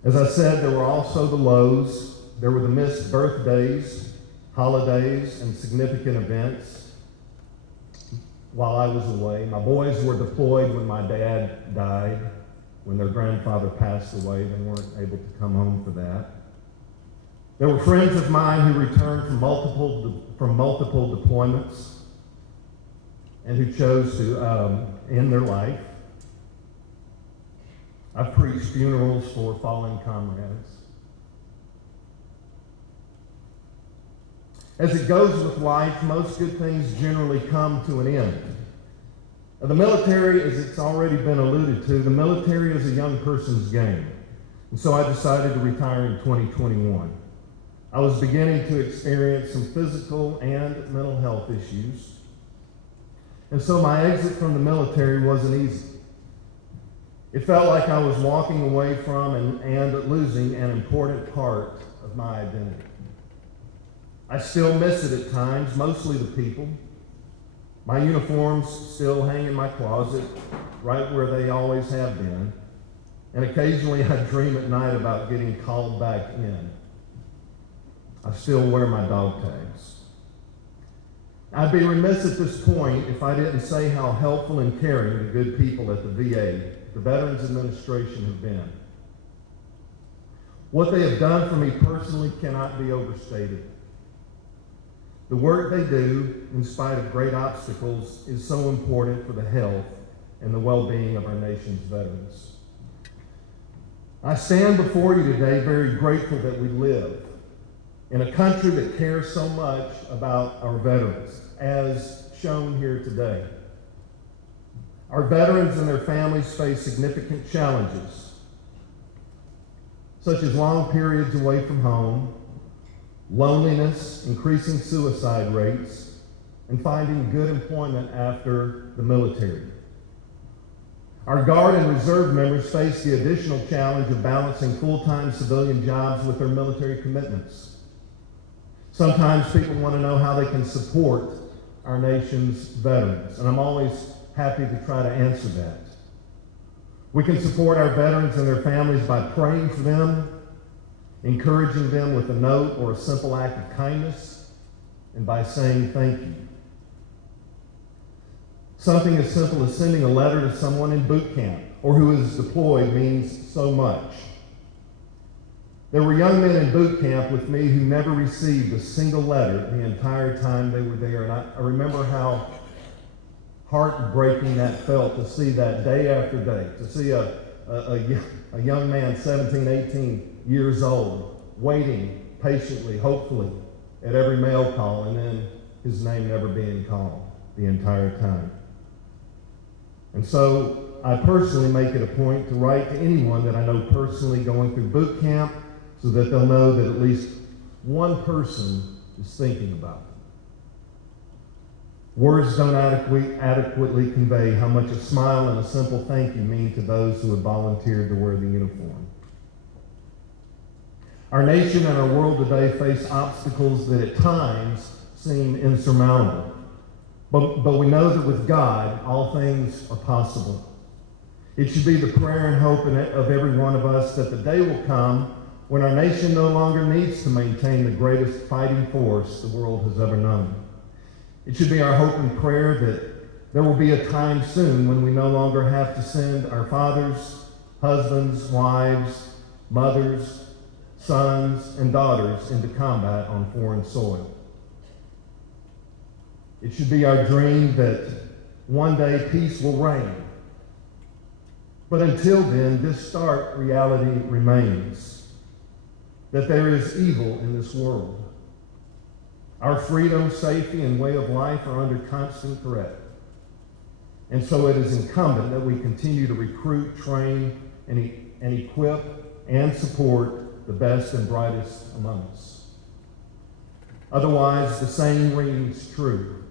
As I said, there were also the lows. There were the missed birthdays, holidays, and significant events while I was away. My boys were deployed when my dad died, when their grandfather passed away. They weren't able to come home for that. There were friends of mine who returned from multiple deployments and who chose to end their life. I've preached funerals for fallen comrades. As it goes with life, most good things generally come to an end. The military, as it's already been alluded to, the military is a young person's game. And so I decided to retire in 2021. I was beginning to experience some physical and mental health issues. And so my exit from the military wasn't easy. It felt like I was walking away from and losing an important part of my identity. I still miss it at times, mostly the people. My uniforms still hang in my closet, right where they always have been. And occasionally I dream at night about getting called back in. I still wear my dog tags. I'd be remiss at this point if I didn't say how helpful and caring the good people at the VA, the Veterans Administration, have been. What they have done for me personally cannot be overstated. The work they do, in spite of great obstacles, is so important for the health and the well-being of our nation's veterans. I stand before you today very grateful that we live in a country that cares so much about our veterans, as shown here today. Our veterans and their families face significant challenges, such as long periods away from home, loneliness, increasing suicide rates, and finding good employment after the military. Our Guard and Reserve members face the additional challenge of balancing full-time civilian jobs with their military commitments. Sometimes people want to know how they can support our nation's veterans, and I'm always happy to try to answer that. We can support our veterans and their families by praying for them, encouraging them with a note or a simple act of kindness, and by saying thank you. Something as simple as sending a letter to someone in boot camp or who is deployed means so much. There were young men in boot camp with me who never received a single letter the entire time they were there, and I remember how heartbreaking that felt to see that day after day, to see a young man, 17, 18 years old, waiting patiently, hopefully, at every mail call, and then his name never being called the entire time. And so I personally make it a point to write to anyone that I know personally going through boot camp so that they'll know that at least one person is thinking about them. Words don't adequately convey how much a smile and a simple thank you mean to those who have volunteered to wear the uniform. Our nation and our world today face obstacles that at times seem insurmountable. But we know that with God, all things are possible. It should be the prayer and hope of every one of us that the day will come when our nation no longer needs to maintain the greatest fighting force the world has ever known. It should be our hope and prayer that there will be a time soon when we no longer have to send our fathers, husbands, wives, mothers, sons, and daughters into combat on foreign soil. It should be our dream that one day peace will reign. But until then, this stark reality remains, that there is evil in this world. Our freedom, safety, and way of life are under constant threat. And so it is incumbent that we continue to recruit, train, and equip and support the best and brightest among us. Otherwise, the saying rings true.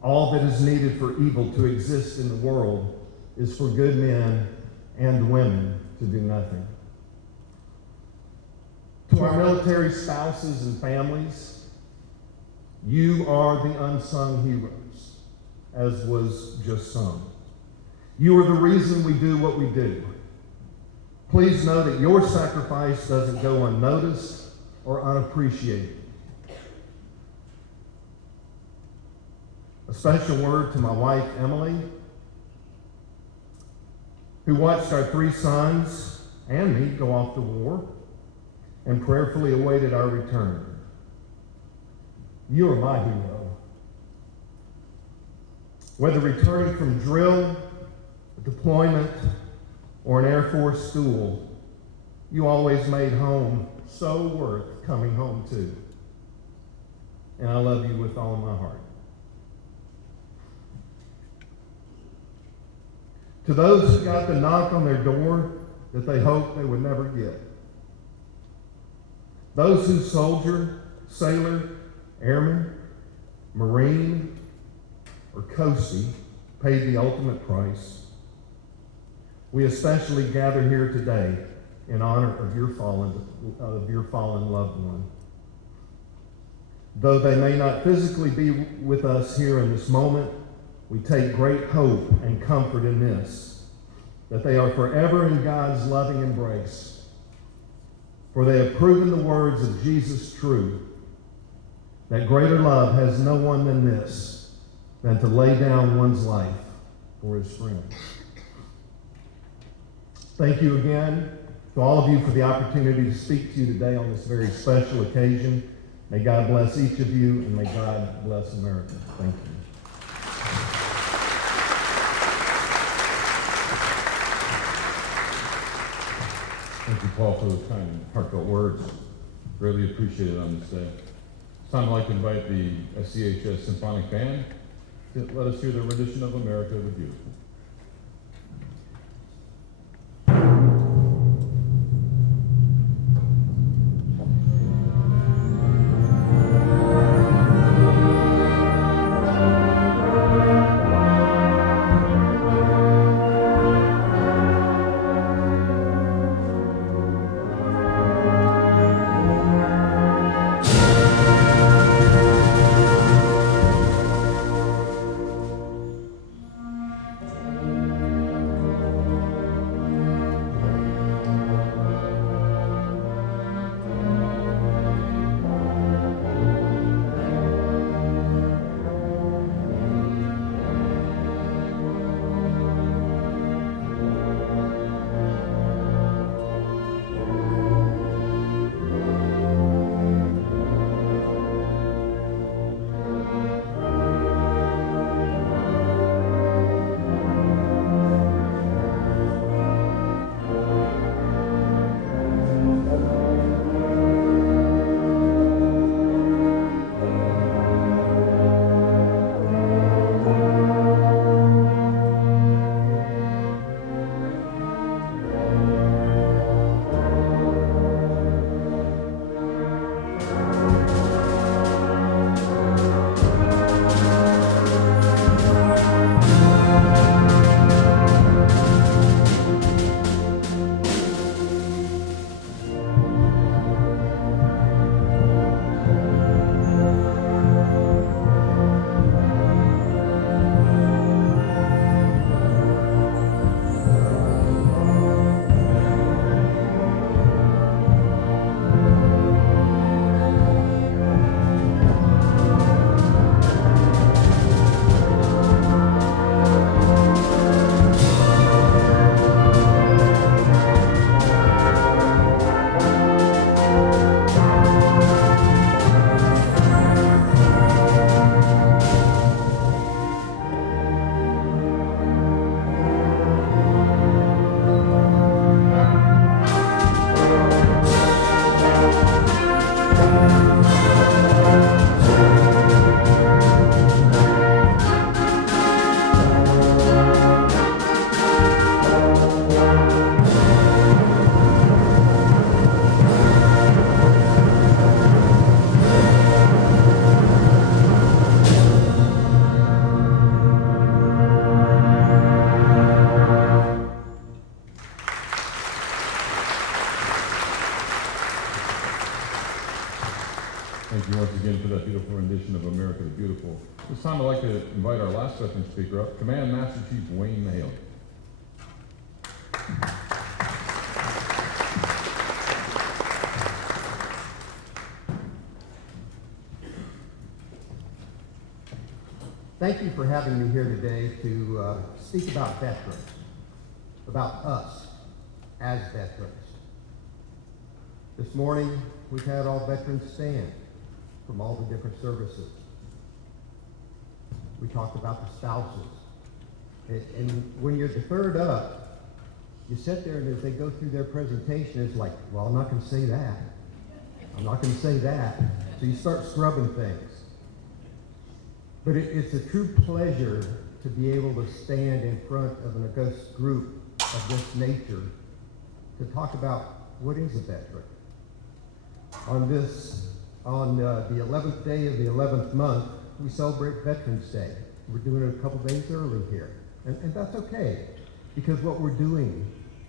All that is needed for evil to exist in the world is for good men and women to do nothing. To our military spouses and families, you are the unsung heroes, as was just sung. You are the reason we do what we do. Please know that your sacrifice doesn't go unnoticed or unappreciated. A special word to my wife, Emily, who watched our 3 sons and me go off to war and prayerfully awaited our return. You are my hero. Whether returning from drill, deployment, or an Air Force school, you always made home so worth coming home to. And I love you with all my heart. To those who got the knock on their door that they hoped they would never get. Those who soldier, sailor, airman, Marine, or Coastie paid the ultimate price. We especially gather here today in honor of your fallen loved one. Though they may not physically be with us here in this moment, we take great hope and comfort in this, that they are forever in God's loving embrace. For they have proven the words of Jesus true. that greater love has no one than this, than to lay down one's life for his friends. Thank you again to all of you for the opportunity to speak to you today on this very special occasion. May God bless each of you, and may God bless America. Thank you. Thank you, Paul, for those kind and heartfelt words. Greatly appreciated on this day. It's time I'd like to invite the SCHS Symphonic Band to let us hear their rendition of America the Beautiful. Thank you once again for that beautiful rendition of America the Beautiful. This time I'd like to invite our last veteran speaker up, Command Master Chief Wayne Mahaley. Thank you for having me here today to speak about veterans, about us as veterans. This morning, we've had all veterans stand from all the different services. We talked about the spouses. And when you're the third up, you sit there and as they go through their presentation, it's like, well, I'm not going to say that. I'm not going to say that. So you start scrubbing things. But it's a true pleasure to be able to stand in front of an august group of this nature to talk about what is a veteran. On the 11th day of the 11th month, we celebrate Veterans Day. We're doing it a couple days early here. And that's okay, because what we're doing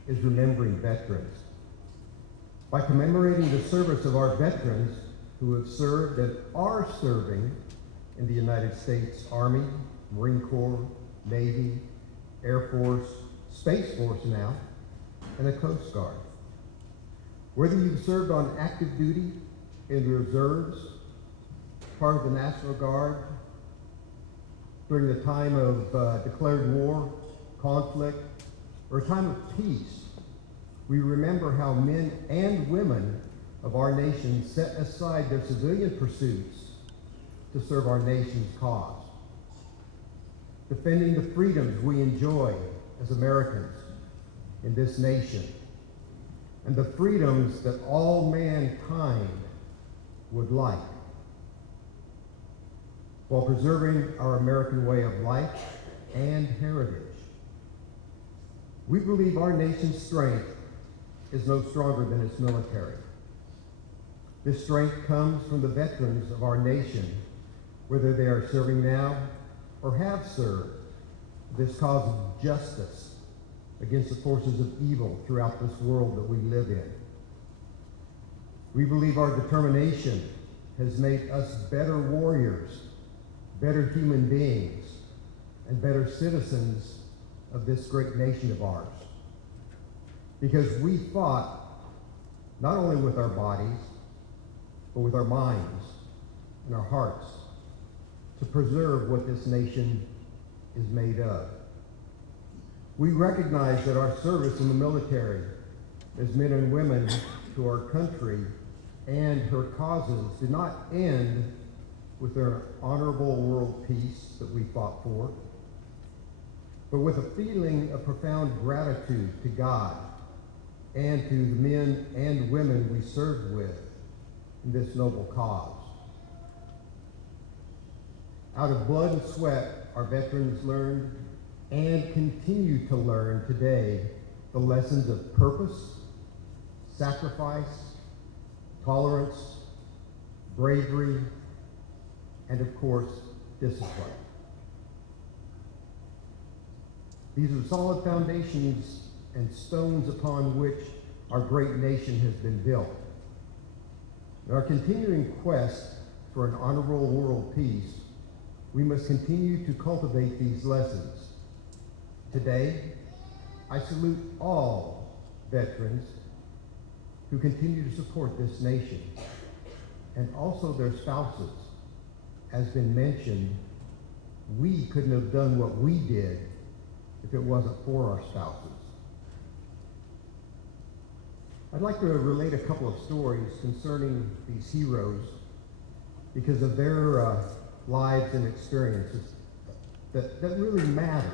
is remembering veterans. By commemorating the service of our veterans who have served and are serving in the United States Army, Marine Corps, Navy, Air Force, Space Force now, and the Coast Guard. Whether you've served on active duty in the reserves, part of the National Guard during the time of declared war, conflict, or a time of peace, we remember how men and women of our nation set aside their civilian pursuits to serve our nation's cause, defending the freedoms we enjoy as Americans in this nation, and the freedoms that all mankind would like, while preserving our American way of life and heritage. We believe our nation's strength is no stronger than its military. This strength comes from the veterans of our nation, whether they are serving now or have served this cause of justice against the forces of evil throughout this world that we live in. We believe our determination has made us better warriors, better human beings, and better citizens of this great nation of ours. Because we fought not only with our bodies, but with our minds and our hearts to preserve what this nation is made of. We recognize that our service in the military as men and women to our country and her causes did not end with our honorable world peace that we fought for, but with a feeling of profound gratitude to God and to the men and women we served with in this noble cause. Out of blood and sweat, our veterans learned and continue to learn today the lessons of purpose, sacrifice, tolerance, bravery, and of course, discipline. These are solid foundations and stones upon which our great nation has been built. In our continuing quest for an honorable world peace, we must continue to cultivate these lessons. Today, I salute all veterans who continue to support this nation, and also their spouses. As been mentioned, we couldn't have done what we did if it wasn't for our spouses. I'd like to relate a couple of stories concerning these heroes because of their lives and experiences that really matter.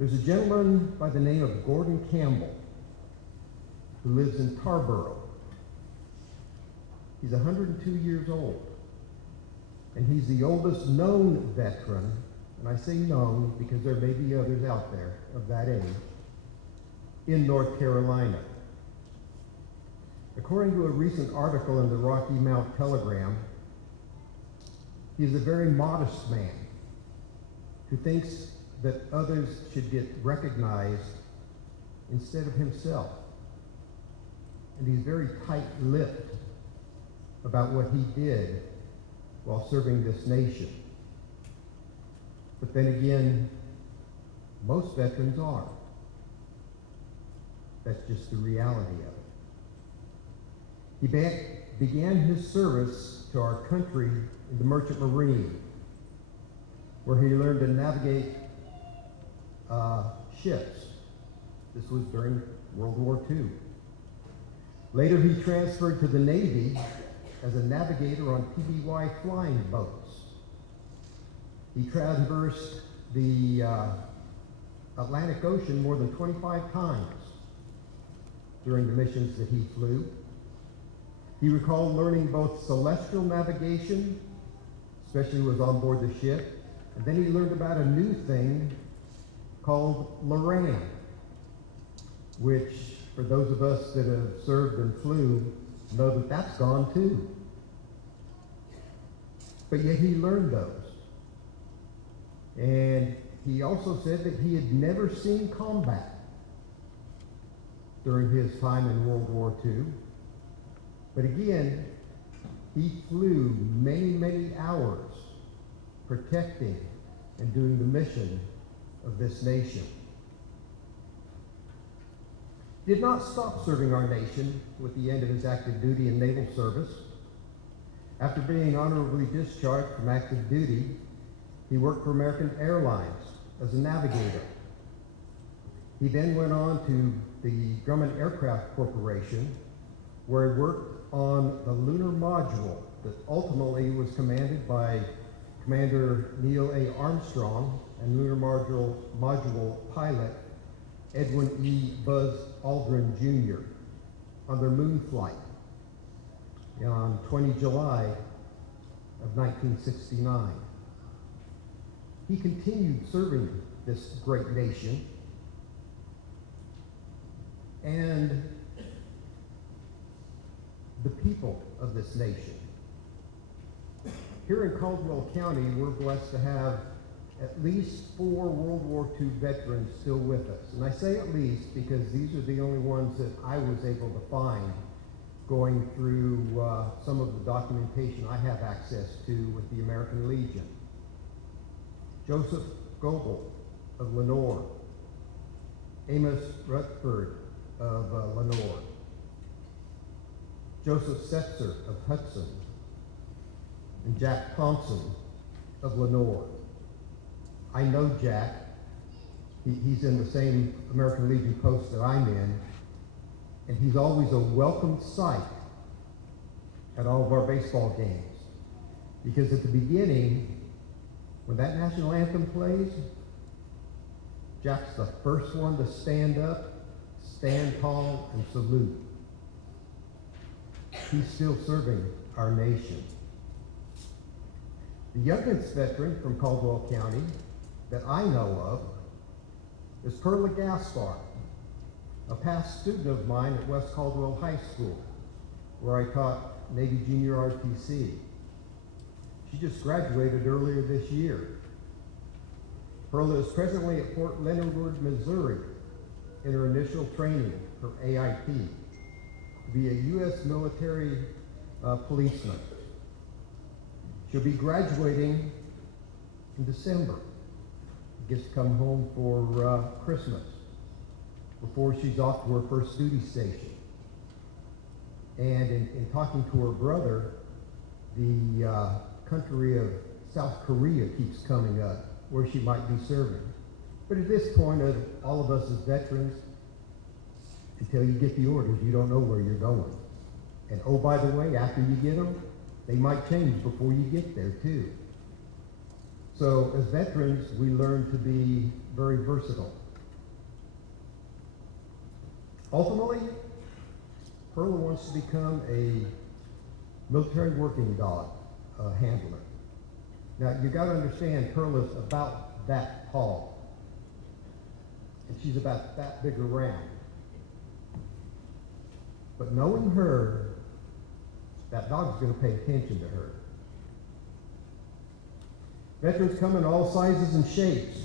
There's a gentleman by the name of Gordon Campbell who lives in Tarboro. He's 102 years old, and he's the oldest known veteran, and I say known because there may be others out there of that age, in North Carolina. According to a recent article in the Rocky Mount Telegram, he is a very modest man who thinks that others should get recognized instead of himself. And he's very tight-lipped about what he did while serving this nation. But then again, most veterans are. That's just the reality of it. He began his service to our country in the Merchant Marine, where he learned to navigate ships. This was during World War II. Later, he transferred to the Navy as a navigator on PBY flying boats. He traversed the Atlantic Ocean more than 25 times during the missions that he flew. He recalled learning both celestial navigation, especially was on board the ship, and then he learned about a new thing called Loran, which, for those of us that have served and flew, know that that's gone too. But yet he learned those. And he also said that he had never seen combat during his time in World War II. But again, he flew many, many hours protecting and doing the mission of this nation. He did not stop serving our nation with the end of his active duty in naval service. After being honorably discharged from active duty, he worked for American Airlines as a navigator. He then went on to the Grumman Aircraft Corporation, where he worked on the lunar module that ultimately was commanded by Commander Neil A. Armstrong and lunar module pilot Edwin E. Buzz Aldrin Jr. on their moon flight on 20 July of 1969. He continued serving this great nation, and the people of this nation. Here in Caldwell County, we're blessed to have at least 4 World War II veterans still with us. And I say at least because these are the only ones that I was able to find going through some of the documentation I have access to with the American Legion. Joseph Goebel of Lenore, Amos Rutherford of Lenore, Joseph Setzer of Hudson, and Jack Thompson of Lenore. I know Jack. He's in the same American Legion post that I'm in, and he's always a welcome sight at all of our baseball games. Because at the beginning, when that national anthem plays, Jack's the first one to stand up, stand tall, and salute. He's still serving our nation. The youngest veteran from Caldwell County that I know of is Perla Gaspar, a past student of mine at West Caldwell High School, where I taught Navy Junior RTC. She just graduated earlier this year. Perla is presently at Fort Leonard Wood, Missouri, in her initial training for AIP, to be a U.S. military policeman. She'll be graduating in December. Gets to come home for Christmas before she's off to her first duty station. And in talking to her brother, the country of South Korea keeps coming up where she might be serving. But at this point, of all of us as veterans, until you get the orders, you don't know where you're going. And oh, by the way, after you get them, they might change before you get there too. So as veterans, we learn to be very versatile. Ultimately, Perla wants to become a military working dog handler. Now, you got to understand, Perla's about that tall, and she's about that big around. But knowing her, that dog's going to pay attention to her. Veterans come in all sizes and shapes,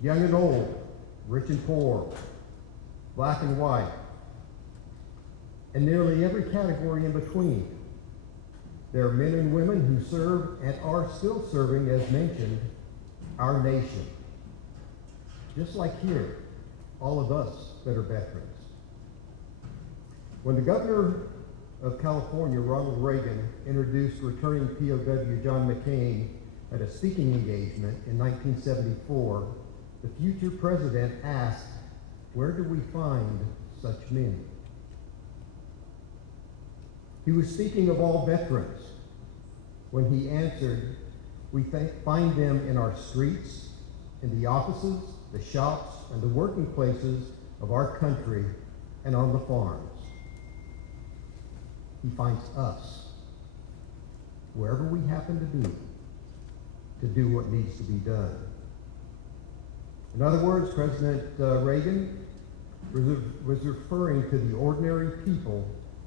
young and old, rich and poor, black and white, and nearly every category in between. There are men and women who serve and are still serving, as mentioned, our nation. Just like here, all of us that are veterans. When the governor of California, Ronald Reagan, introduced returning POW John McCain at a speaking engagement in 1974, the future president asked, "Where do we find such men?" He was speaking of all veterans when he answered, "We find them in our streets, in the offices, the shops, and the working places of our country, and on the farms." He finds us, wherever we happen to be, to do what needs to be done. In other words, President Reagan was referring to the ordinary people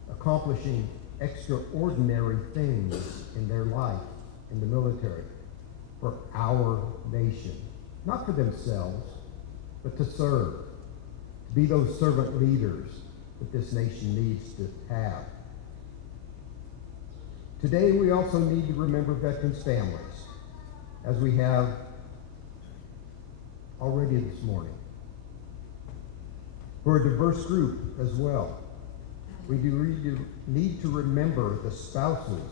accomplishing extraordinary things in their life in the military for our nation. Not for themselves, but to serve, to be those servant leaders that this nation needs to have. Today, we also need to remember veterans' families, as we have already this morning. We're a diverse group as well. We do need to remember the spouses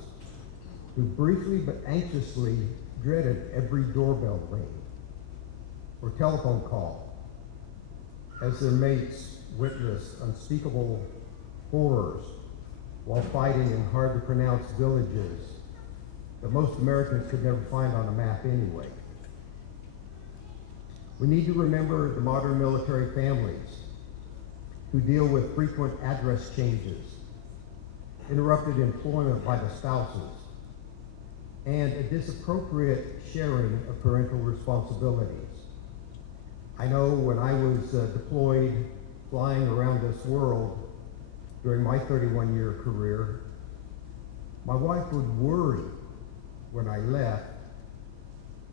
who briefly but anxiously dreaded every doorbell ring or telephone call as their mates witnessed unspeakable horrors while fighting in hard-to-pronounce villages that most Americans could never find on a map anyway. We need to remember the modern military families who deal with frequent address changes, interrupted employment by the spouses, and a disappropriate sharing of parental responsibilities. I know when I was deployed flying around this world during my 31-year career, my wife would worry when I left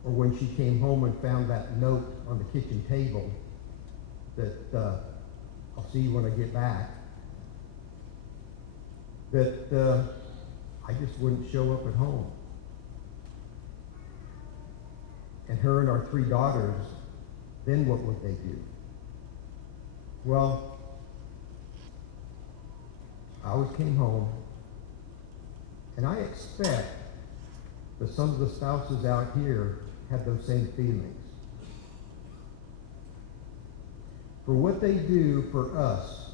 or when she came home and found that note on the kitchen table that I'll see you when I get back, that I just wouldn't show up at home. And her and our 3 daughters, then what would they do? Well, I always came home, and I expect that some of the spouses out here had those same feelings. For what they do for us,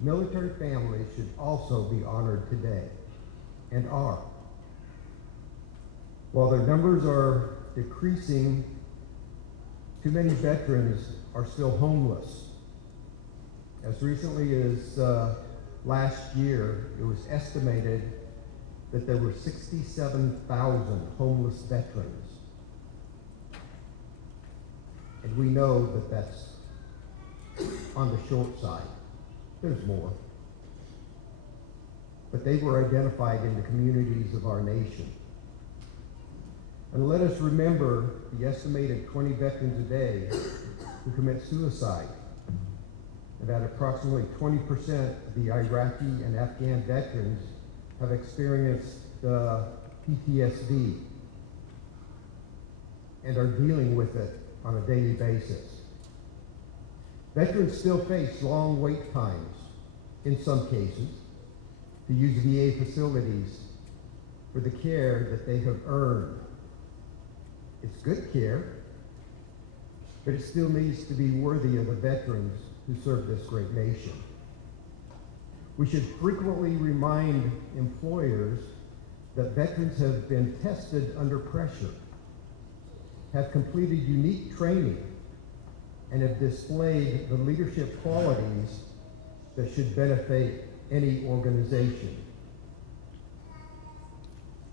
military families should also be honored today, and are. While their numbers are decreasing, too many veterans are still homeless. As recently as last year, it was estimated that there were 67,000 homeless veterans. And we know that that's on the short side. There's more. But they were identified in the communities of our nation. And let us remember the estimated 20 veterans a day who commit suicide, and that approximately 20% of the Iraqi and Afghan veterans have experienced PTSD and are dealing with it on a daily basis. Veterans still face long wait times, in some cases, to use VA facilities for the care that they have earned. It's good care, but it still needs to be worthy of the veterans who serve this great nation. We should frequently remind employers that veterans have been tested under pressure, have completed unique training, and have displayed the leadership qualities that should benefit any organization.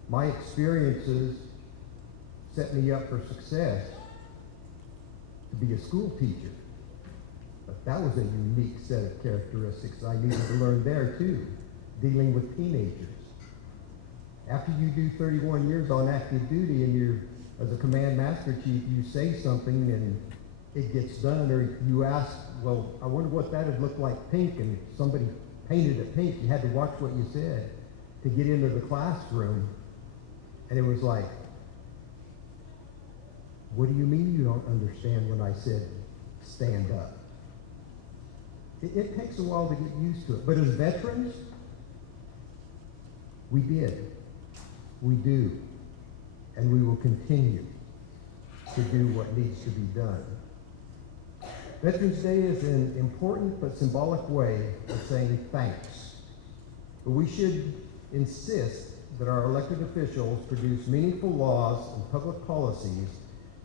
My experiences set me up for success to be a school teacher. But that was a unique set of characteristics I needed to learn there too, dealing with teenagers. After you do 31 years on active duty and you're, as a command master chief, you say something and it gets done, or you ask, well, I wonder what that would look like pink, and somebody painted it pink. You had to watch what you said to get into the classroom. And it was like, what do you mean you don't understand when I said stand up? It takes a while to get used to it. But as veterans, we did. We do. And we will continue to do what needs to be done. Veterans Day is an important but symbolic way of saying thanks. But we should insist that our elected officials produce meaningful laws and public policies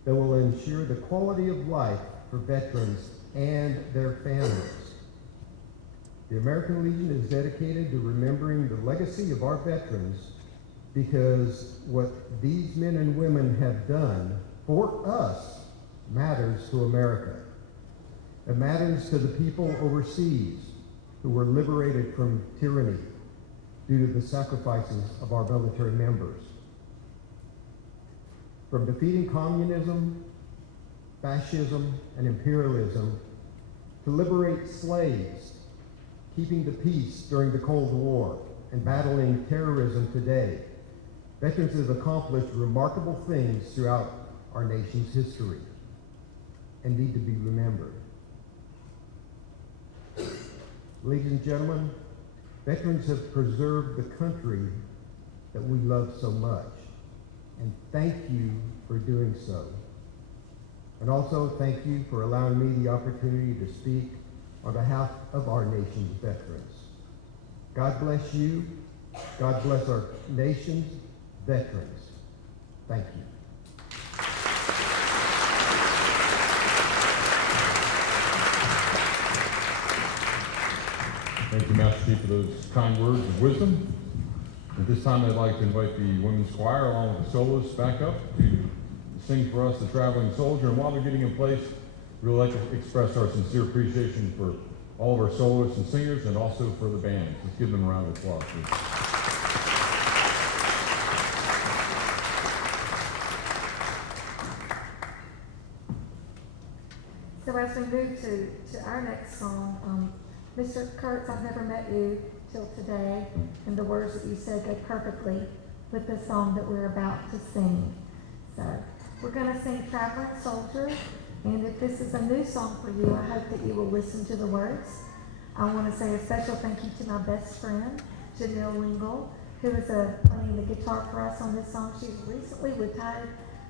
that will ensure the quality of life for veterans and their families. The American Legion is dedicated to remembering the legacy of our veterans, because what these men and women have done for us matters to America. It matters to the people overseas who were liberated from tyranny due to the sacrifices of our military members. From defeating communism, fascism, and imperialism, to liberate slaves, keeping the peace during the Cold War, and battling terrorism today, veterans have accomplished remarkable things throughout our nation's history and need to be remembered. Ladies and gentlemen, veterans have preserved the country that we love so much. And thank you for doing so. And also thank you for allowing me the opportunity to speak on behalf of our nation's veterans. God bless you. God bless our nation's veterans. Thank you. Thank you, Master Chief, for those kind words of wisdom. At this time, I'd like to invite the women's choir along with the soloists back up to sing for us, The Traveling Soldier. And while they're getting in place, we'd like to express our sincere appreciation for all of our soloists and singers and also for the bands. Let's give them a round of applause, please. So as we move to our next song, Mr. Kurtz, I've never met you till today, and the words that you said go perfectly with the song that we're about to sing. So we're going to sing Traveling Soldier, and if this is a new song for you, I hope that you will listen to the words. I want to say a special thank you to my best friend, Janelle Lingle, who is playing the guitar for us on this song. She's recently retired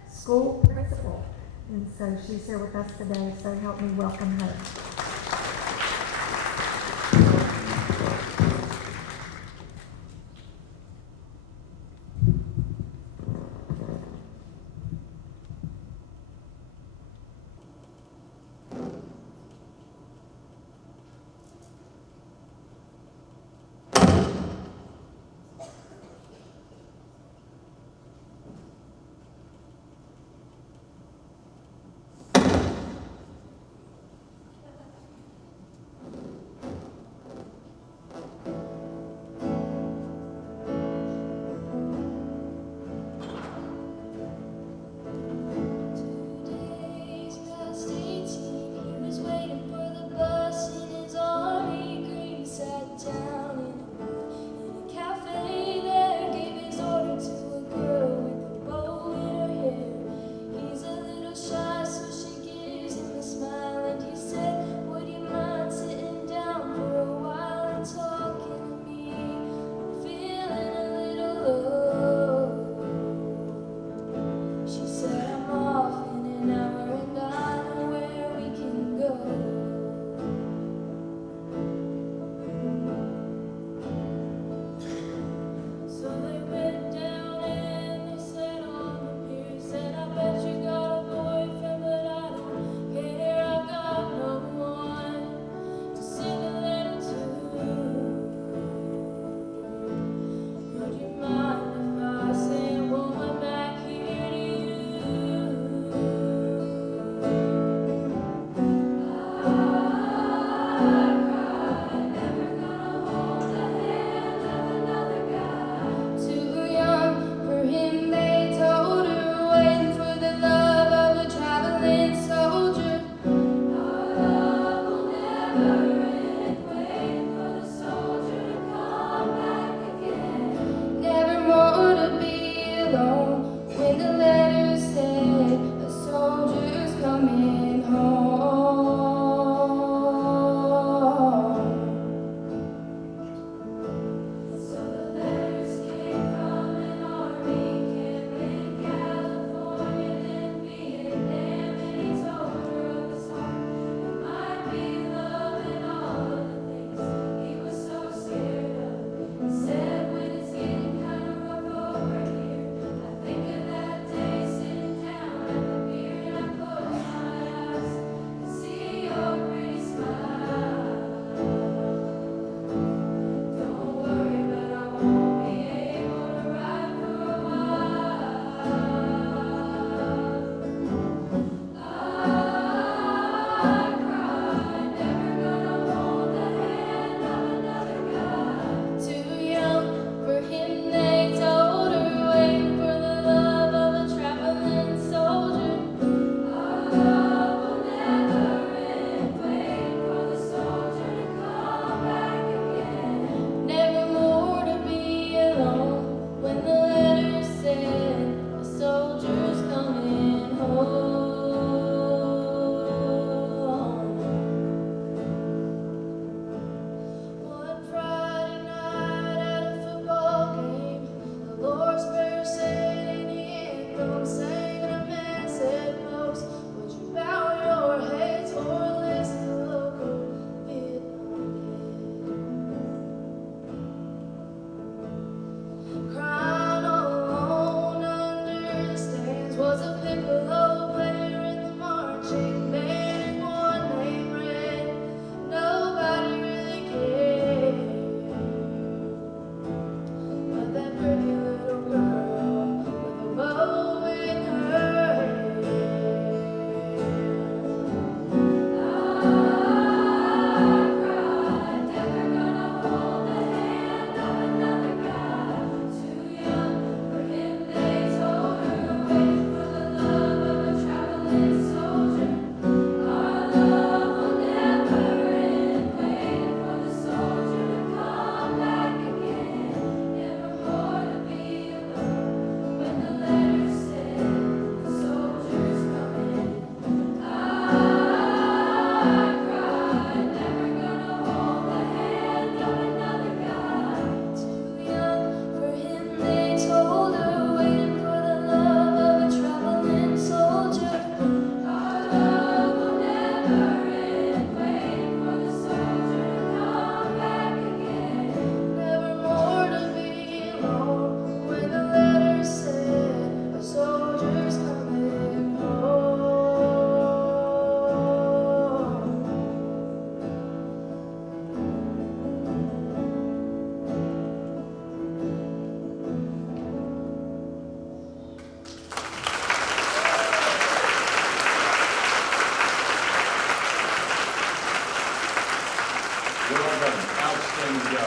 school principal, and so she's here with us today, so help me welcome her.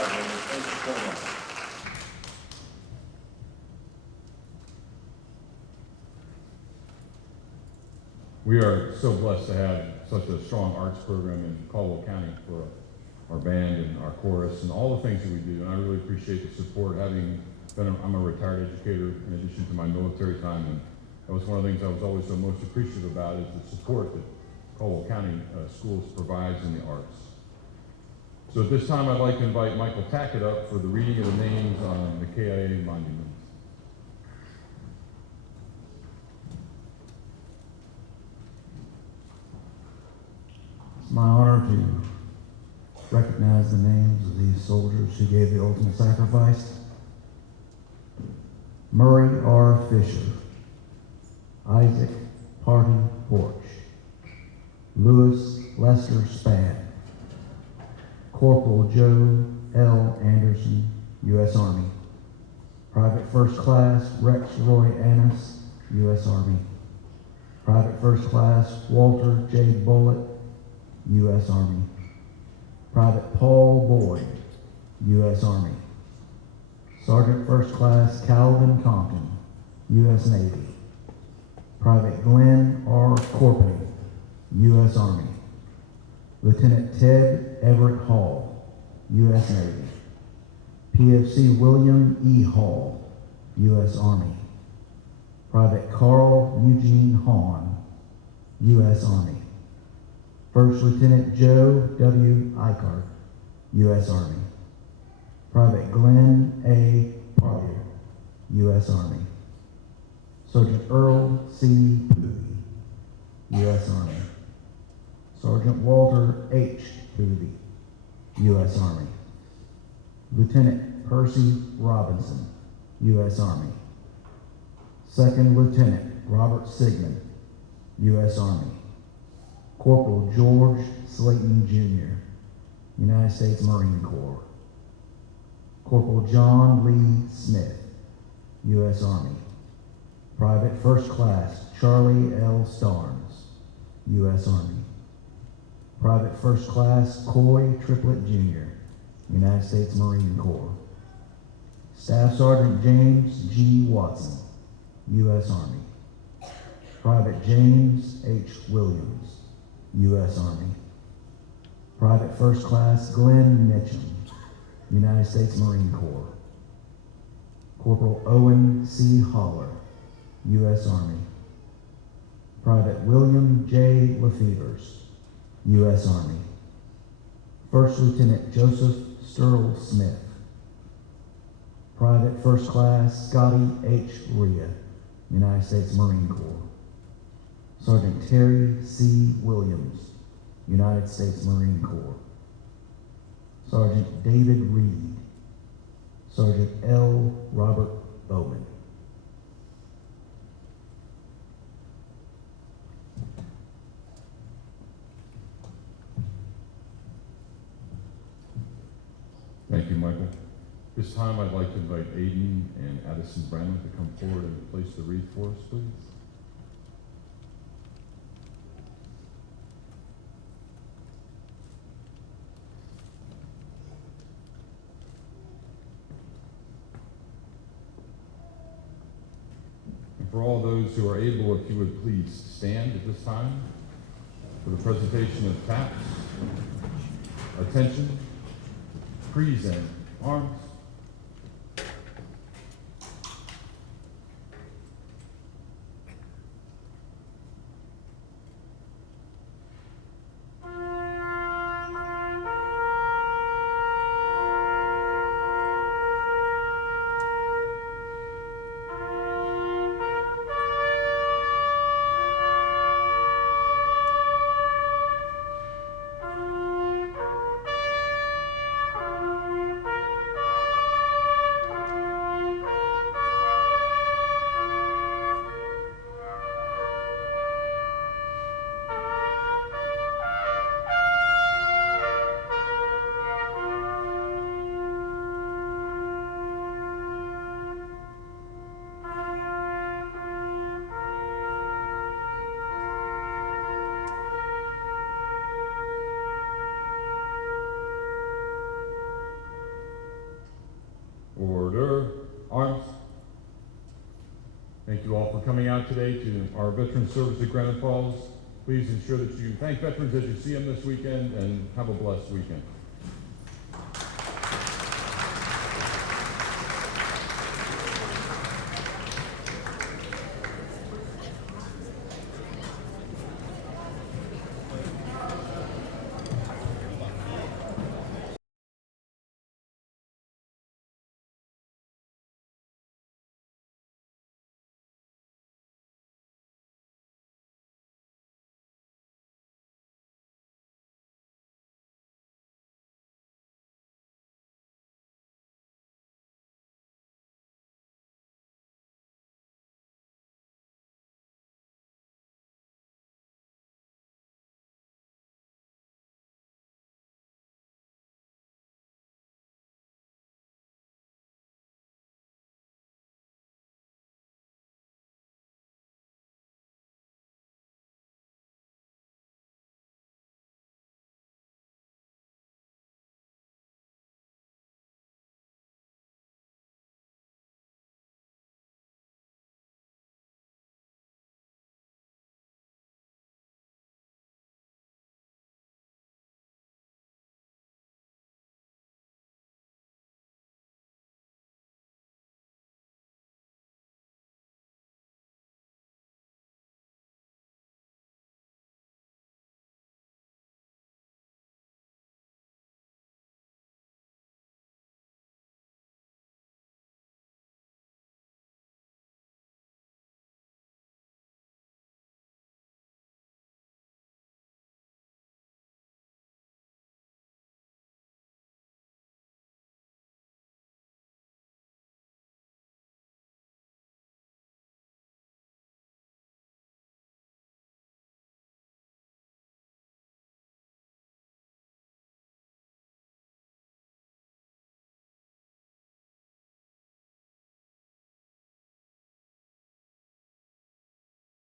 job, Randy. Thank you so much. We are so blessed to have such a strong arts program in Caldwell County for our band and our chorus and all the things that we do. And I really appreciate the support. I'm a retired educator in addition to my military time, and that was one of the things I was always the most appreciative about is the support that Caldwell County schools provides in the arts. So at this time, I'd like to invite Michael Tackett up for the reading of the names on the KIA monuments. It's my honor to recognize the names of these soldiers who gave the ultimate sacrifice. Murray R. Fisher, Isaac Party Porch, Lewis Lester Spann, Corporal Joe L. Anderson, U.S. Army, Private First Class Rex Roy Annis, U.S. Army, Private First Class Walter J. Bullitt, U.S. Army, Private Paul Boyd, U.S. Army, Sergeant First Class Calvin Compton, U.S. Navy, Private Glenn R. Corpany, U.S. Army, Lieutenant Ted Everett Hall, U.S. Navy, PFC William E. Hall, U.S. Army, Private Carl Eugene Hahn, U.S. Army, First Lieutenant Joe W. Eichart, U.S. Army, Private Glenn A. Pryor, U.S. Army, Sergeant Earl C. Poovey, U.S. Army, Sergeant Walter H. Poovey, U.S. Army, Lieutenant Percy Robinson, U.S. Army, Second Lieutenant Robert Sigmund, U.S. Army, Corporal George Slayton, Jr., United States Marine Corps, Corporal John Lee Smith, U.S. Army, Private First Class Charlie L. Starnes, U.S. Army, Private First Class Coy Triplett, Jr., United States Marine Corps, Staff Sergeant James G. Watson, U.S. Army, Private James H. Williams, U.S. Army, Private First Class Glenn Mitchum, United States Marine Corps, Corporal Owen C. Holler, U.S. Army, Private William J. Lefevers, U.S. Army, First Lieutenant Joseph Sterl Smith, Private First Class Scotty H. Rhea, United States Marine Corps, Sergeant Terry C. Williams, United States Marine Corps, Sergeant David Reed, Sergeant L. Robert Bowman. Thank you, Michael. This time, I'd like to invite Aiden and Addison Brandon to come forward and place the wreath for us, please. And for all those who are able, if you would please stand at this time for the presentation of taps. Attention. Present arms. coming out today to our veteran service at Granite Falls. Please ensure that you thank veterans as you see them this weekend, and have a blessed weekend.